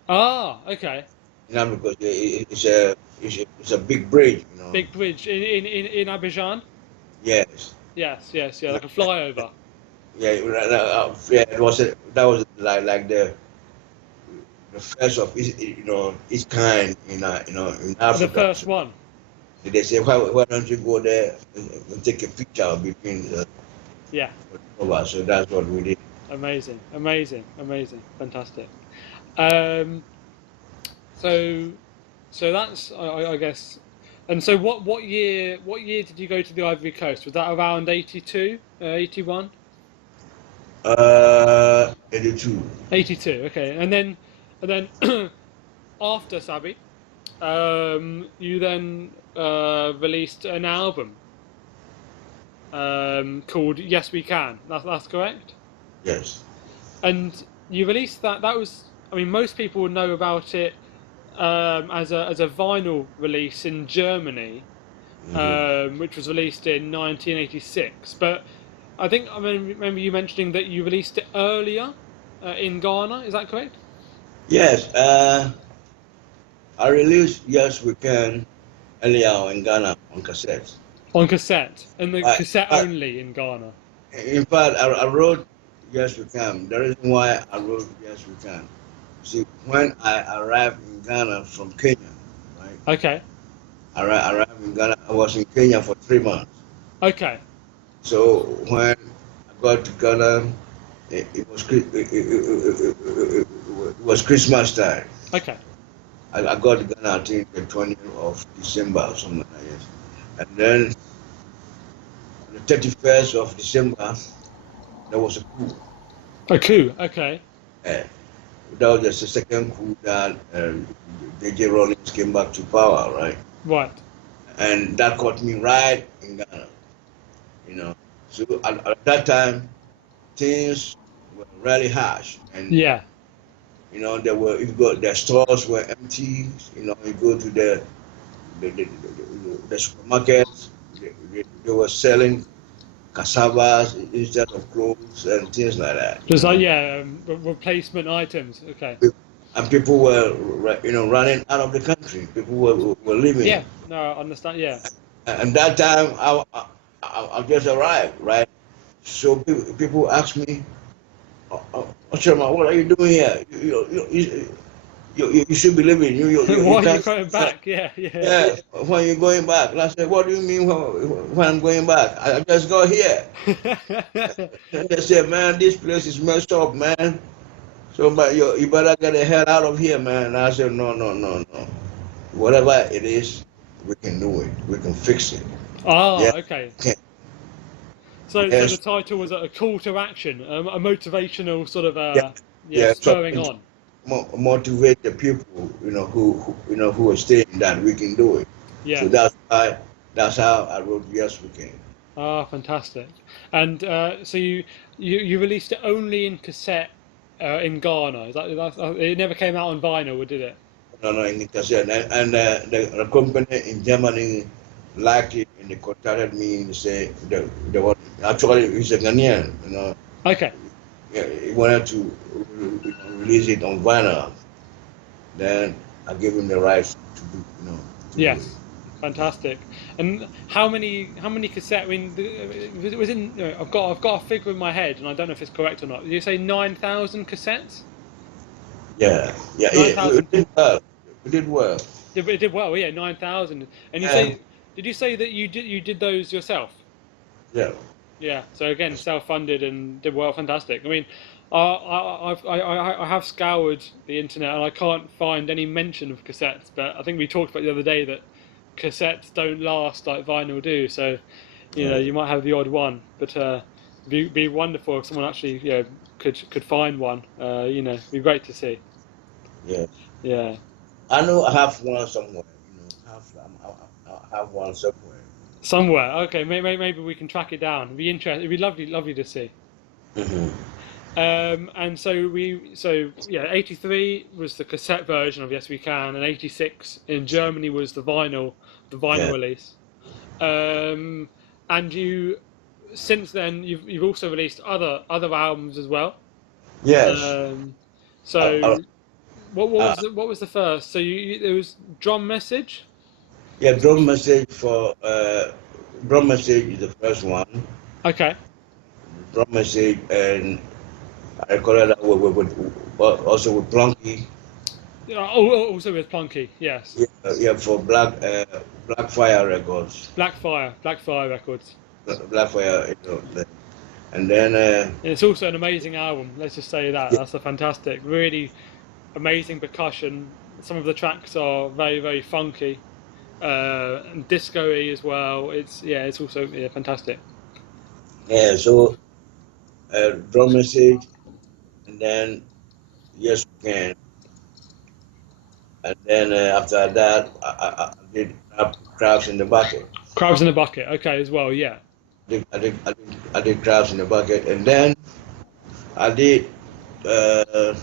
Ah, okay. Because it's a big bridge, Big bridge in Abidjan. Yes. Yes, yeah, like a flyover. Yeah, yeah. That was like the first of its kind in The Africa. first So one. they say, why don't you go there and take a picture between Yeah. over? So that's what we did. Amazing, amazing, amazing, fantastic. Um, so that's I guess. And so what year did you go to the Ivory Coast? Was that around 82, 81? 82. 82. Okay, and then after Sabi, you then released an album called Yes We Can. That's correct. Yes. And you released that. That was, I mean, most people would know about it as a vinyl release in Germany, Hmm. which was released in 1986. But I think I remember you mentioning that you released it earlier in Ghana. Is that correct? Yes. I released Yes We Can earlier in Ghana on cassette. On cassette, and the But, cassette but only in Ghana. in fact, I wrote Yes We Can. The reason why I wrote Yes We Can. See, when I arrived in Ghana from Kenya, right? Okay, Arrived in Ghana. I was in Kenya for 3 months. okay, So when I got to Ghana, it was Christmas time. okay. I got to Ghana, I think the 20th of December or something like that. And then on the 31st of December, there was a coup. A coup. Okay, Uh, that was just the second coup that J.J. Rawlings came back to power, right? right. And that caught me right in Ghana, you know. So at that time, things were really harsh, and Yeah. the stores were empty. You go to the supermarkets, they were selling cassavas instead of clothes and things like that. Just like yeah, replacement items. Okay. And people were running out of the country. People were leaving. Yeah. No, I understand. Yeah. And that time I just arrived, right? So people ask me, Okyerema, what are you doing here? You should be leaving. You Why are you can't. going back? Yeah, yeah. Yeah, when you're going back. And I said, what do you mean when I'm going back? I just got here. And they said, man, this place is messed up, man. So, but you better get the hell out of here, man. And I said, no, no, no, no. Whatever it is, we can do it. We can fix it. Ah, Yeah. okay. Okay. So the Yes. title was a call to action, a motivational sort of Yeah. yeah, Yeah. spurring Something to on. motivate the people, who are saying that we can do it. So Yes. that's how I wrote Yes We Can. Ah, fantastic. And so you released it only in cassette in Ghana. It never came out on vinyl, did it? No, no, in the cassette. And the company in Germany liked it and they contacted me and say they were actually he's a Ghanaian. Okay. Yeah, he wanted to release it on vinyl. Then I gave him the rights to do it. Yes. Fantastic. And how many cassette? I mean, it was in. I've got a figure in my head, and I don't know if it's correct or not. Did you say 9,000 cassettes? Yeah, yeah, Nine it thousand. did well. It did well. It did well. Yeah, 9,000. And And did you say that you did those yourself? yeah, Yeah. So again, self-funded and did well. Fantastic. I mean, I have scoured the internet and I can't find any mention of cassettes. But I think we talked about the other day that cassettes don't last like vinyl do. So, you know, you might have the odd one, but be wonderful if someone actually could find one. You know, it'd be great to see. Yeah. Yeah. I know I have one somewhere. You know, I have one somewhere. Somewhere. Okay, maybe we can track it down. It'd be interesting. It'd be lovely to see. Hmm. And so yeah, 83 was the cassette version of Yes We Can, and 86 in Germany was the vinyl Yeah. release. And you, since then, you've also released other albums as well. Yes. Um, Uh, so uh, uh, what was the first? So it was Drum Message. yeah. Drum message is the first one. Okay. Drum message, and I recorded that also with Plunky. Yeah, also with Plunky, yes. Yeah, for Blackfire Records. Blackfire Records. Blackfire, you know, and then It's also an amazing album. Let's just say that. yeah, That's a fantastic, really amazing percussion. Some of the tracks are very funky, and disco-y as well. It's also fantastic. yeah. So drum message, and then Yes We Can, and then after that I did Crabs in the Bucket. Crabs in a Bucket, okay, as well. Yeah. I did Crabs in the Bucket, and then I did uh,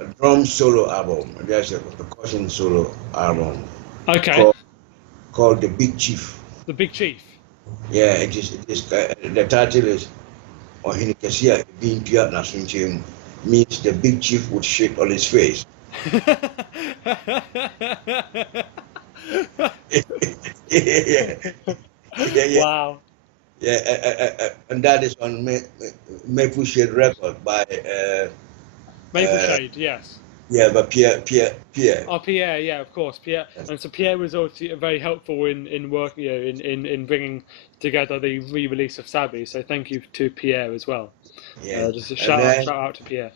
a drum solo album. That's a percussion solo album Okay. called The Big Chief. The Big Chief. Yeah, the title is Ohinikesia Bintia Nasunchim, means the big chief would shit on his face. Yeah, yeah. Wow. Yeah, and that is on Maple Shade Record by Maple Shade, yes. yeah, but Pierre. Oh, Pierre, yeah, of course, Pierre. And so Pierre was also very helpful in working, in bringing together the re-release of Sabi. So thank you to Pierre as well. Yeah, Just a shout out to Pierre.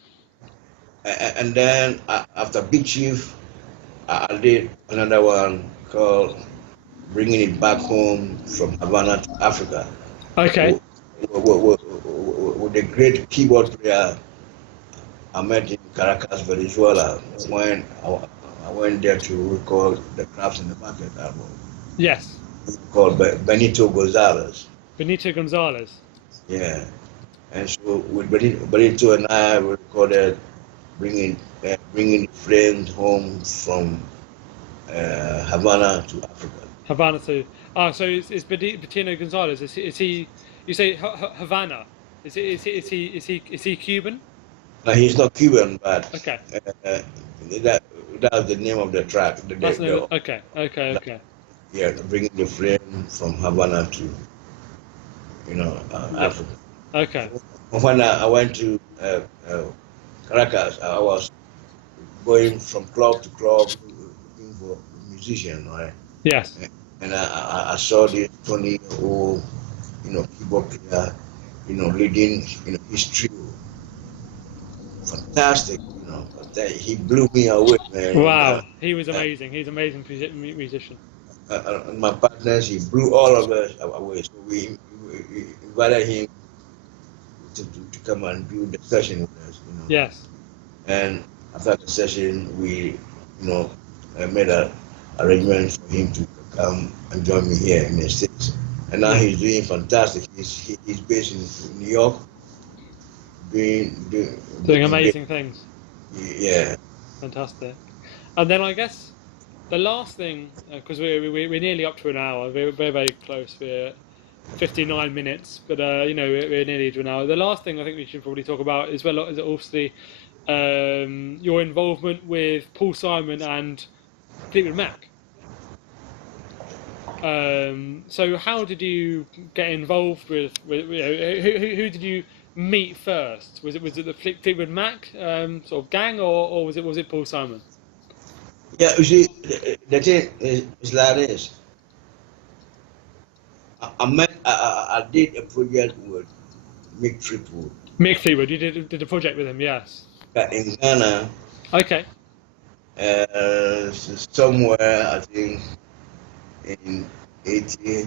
And then after Big Chief, I did another one called Bringing It Back Home from Havana to Africa. Okay. With the great keyboard player I met in Caracas, Venezuela, when I went there to record the Crabs in the Bucket album. Yes. Called Benito Gonzalez. Benito Gonzalez. Yeah. And so with Benito and I recorded bringing the friends home from Havana to Africa. Havana to. Ah, so it's Benito Gonzalez. Is he? You say Havana? Is he Cuban? No, he's not Cuban, but Okay. That's the name of the track. Okay. Yeah, bringing the flame from Havana to, Africa. Okay. When I went to Caracas, I was going from club to club looking for a musician, right? Yes. And I saw this 20-year-old, keyboard player, leading, his trio. Fantastic, he blew me away, man. Wow, he was amazing. He's an amazing musician. And my partners, he blew all of us away. So we invited him to come and do the session with us. Yes. And after the session, we, made an arrangement for him to come and join me here in the States. And now he's doing fantastic. He's based in New York, doing amazing things. Yeah. Fantastic. And then I guess the last thing, because we're nearly up to an hour, we're very close. We're 59 minutes, but we're nearly to an hour. The last thing I think we should probably talk about is obviously your involvement with Paul Simon and Fleetwood Mac. So how did you get involved with who did you meet first? Was it the Fleetwood Mac sort of gang, or was it Paul Simon? Yeah, you see, the thing is like this. I did a project with Mick Tripwood Mick Fleetwood, you did a project with him, yes. in Ghana, Okay. somewhere I think in 80,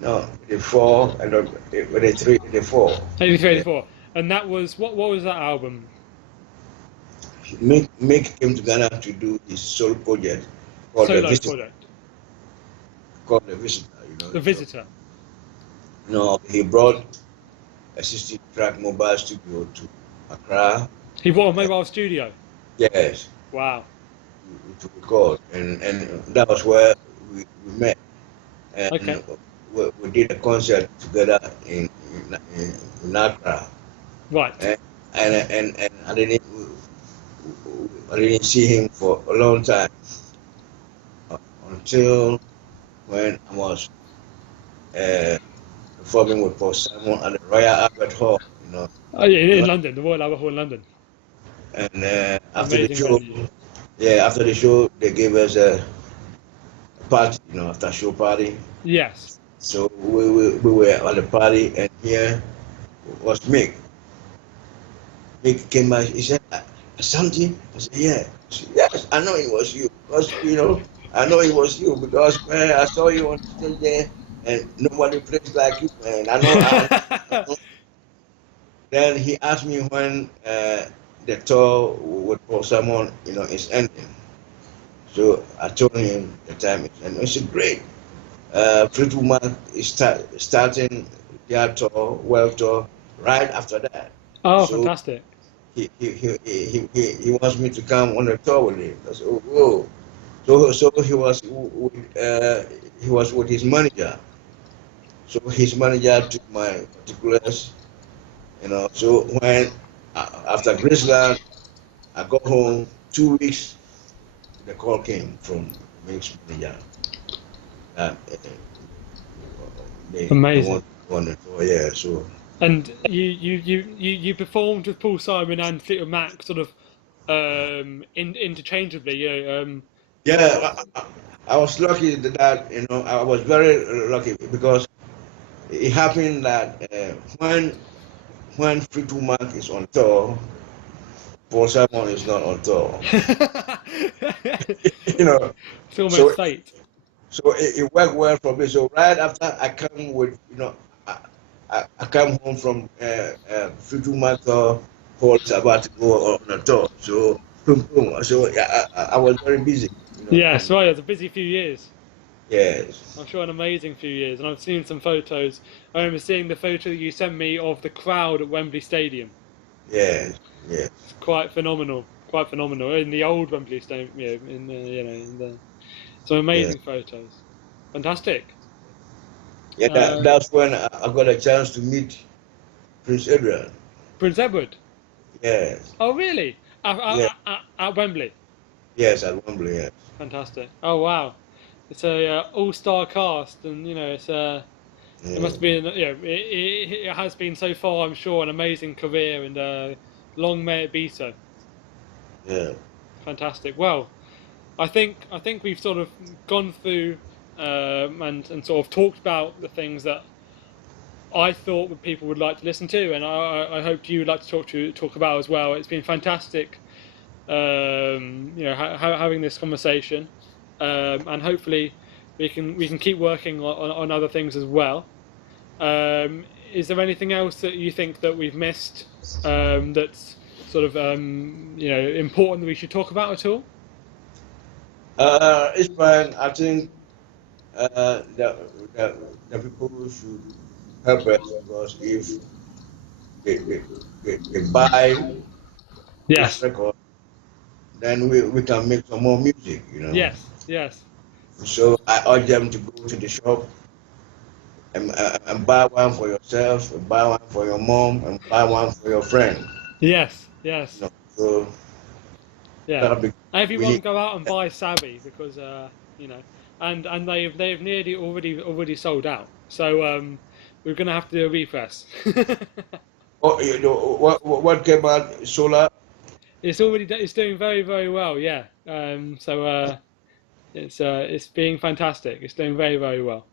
no, 84, I don't, 83, 84. 83, Yeah. 84. And that was what was that album? Mick came to Ghana to do his solo project called The Solo Visitor. project. Called The Visitor, The So, Visitor. he brought a 60-track mobile studio to Accra. He bought a mobile studio. Yes, Wow. to record, and that was where we met, Okay. and we did a concert together in Accra, Right. and I didn't see him for a long time until when I was uh, performing with Paul Simon at the Royal Albert Hall, Oh, yeah, in London, the Royal Albert Hall in London. and after the Amazing show, venue. after the show, they gave us a party, after show party. Yes. So we were at the party, and here was Mick. Mick came by. He said, "Asante." I said, "Yeah." He said, "Yes, I know it was you. Because I know it was you because man, I saw you on the stage there, and nobody plays like you, man. I know." Then he asked me when the tour with Paul Simon, is ending. So I told him the time is ending. He said, "Great. Fleetwood Mac is starting their tour, world tour, right after that. Oh, So fantastic. he wants me to come on the tour with him." I said, "Oh, whoa." So he was with his manager. So his manager took my particulars, So when after Graceland, I got home 2 weeks. The call came from Mick's manager that they Amazing. want the tour. Yeah, so. And you performed with Paul Simon and Fleetwood Mac sort of interchangeably. Yeah, I was lucky that I was very lucky because it happened that when Fleetwood Mac is on tour, Paul Simon is not on tour. you know, It's almost so fate. it worked well for me. So right after I come with I, I come home from Fleetwood Mac tour, Paul is about to go on a tour. So boom, boom. So yeah, I was very busy. Yes, And right. It was a busy few years. yes. I'm sure an amazing few years, and I've seen some photos. I remember seeing the photo that you sent me of the crowd at Wembley Stadium. Yes, yes, It's quite phenomenal, quite phenomenal. In the old Wembley Stadium, some yes. amazing photos. Fantastic. Yeah, Uh, that's when I got a chance to meet Prince Adrian. Prince Edward. Yes, Oh, really? yes, At Wembley. yes, at Wembley. Yes, Fantastic. Oh, wow. It's a all-star cast, and it yeah, must be it has been so far, I'm sure, an amazing career, and long may it be so. yeah. Fantastic. Well, I think we've sort of gone through and sort of talked about the things that I thought that people would like to listen to, and I hoped you would like to talk about as well. It's been fantastic, having this conversation, and hopefully we can keep working on other things as well. Is there anything else that you think that we've missed, that's sort of important that we should talk about at all? It's fine. I think the people should help us because if they, they buy this Yes, record, then we can make some more music. yes, yes, So I urge them to go to the shop and buy one for yourself, and buy one for your mom, and buy one for your friend. yes, yes. So Yeah, that'll be we everyone need. go out and buy Sabi because you know, and they've nearly already sold out. So we're gonna have to do a repress. Oh, what came out? Solar. It's doing very well. Yeah. It's being fantastic. It's doing very well.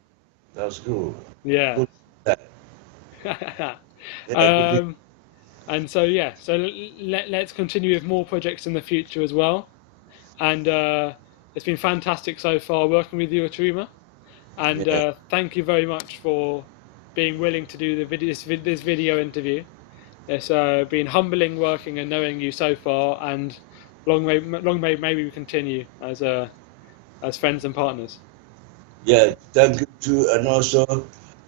That's good. Yeah. Good. That. And so yeah, so let's continue with more projects in the future as well. And it's been fantastic so far working with you, Okyerema. And thank you very much for being willing to do this video interview. It's been humbling working and knowing you so far, and long may maybe we continue as friends and partners. Yeah, thank you too, and also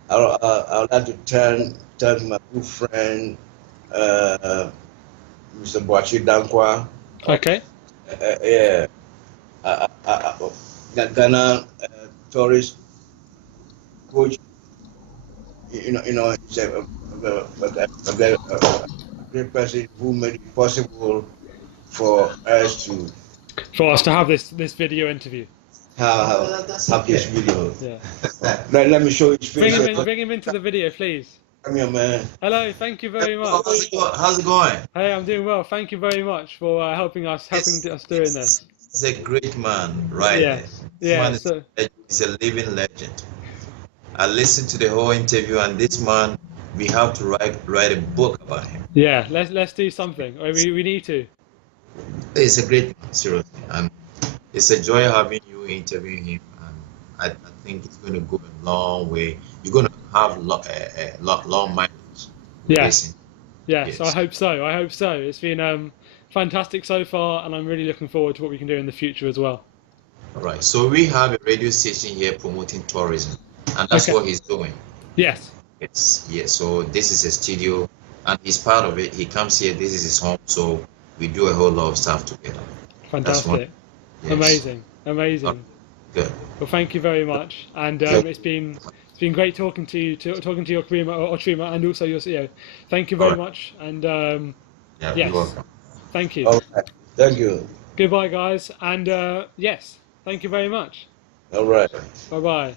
I would like to thank my good friend Mr. Boachi Dankwa. Okay. Yeah, Ghana tourist coach. He's a great person who made it possible for us to have this video interview. Have this video. Yeah. Let me show his face. Bring him into the video, please. Come here, man. Hello, thank you very much. How's it going? Hey, I'm doing well. Thank you very much for helping us doing this. He's a great man, right? Yeah. Yeah. He's a living legend. I listened to the whole interview, and this man, we have to write a book about him. Yeah, let's do something. We need to. He's a great man, seriously, and it's a joy having you interviewing him. And I think it's going to go a long way. You're going to have long mileage. Yes. Yes, I hope so. I hope so. It's been fantastic so far, and I'm really looking forward to what we can do in the future as well. All right. So we have a radio station here promoting tourism, and that's what he's doing. Yes. Yes. So this is a studio, and he's part of it. He comes here. This is his home. So we do a whole lot of stuff together. Fantastic. Yes. Amazing. Good. Well, thank you very much, and it's been great talking to you, Okyerema, and also your CEO. Thank you very much, and yes, you're welcome. Thank you. All right. Thank you. Goodbye, guys, and yes, thank you very much. All right. Bye bye.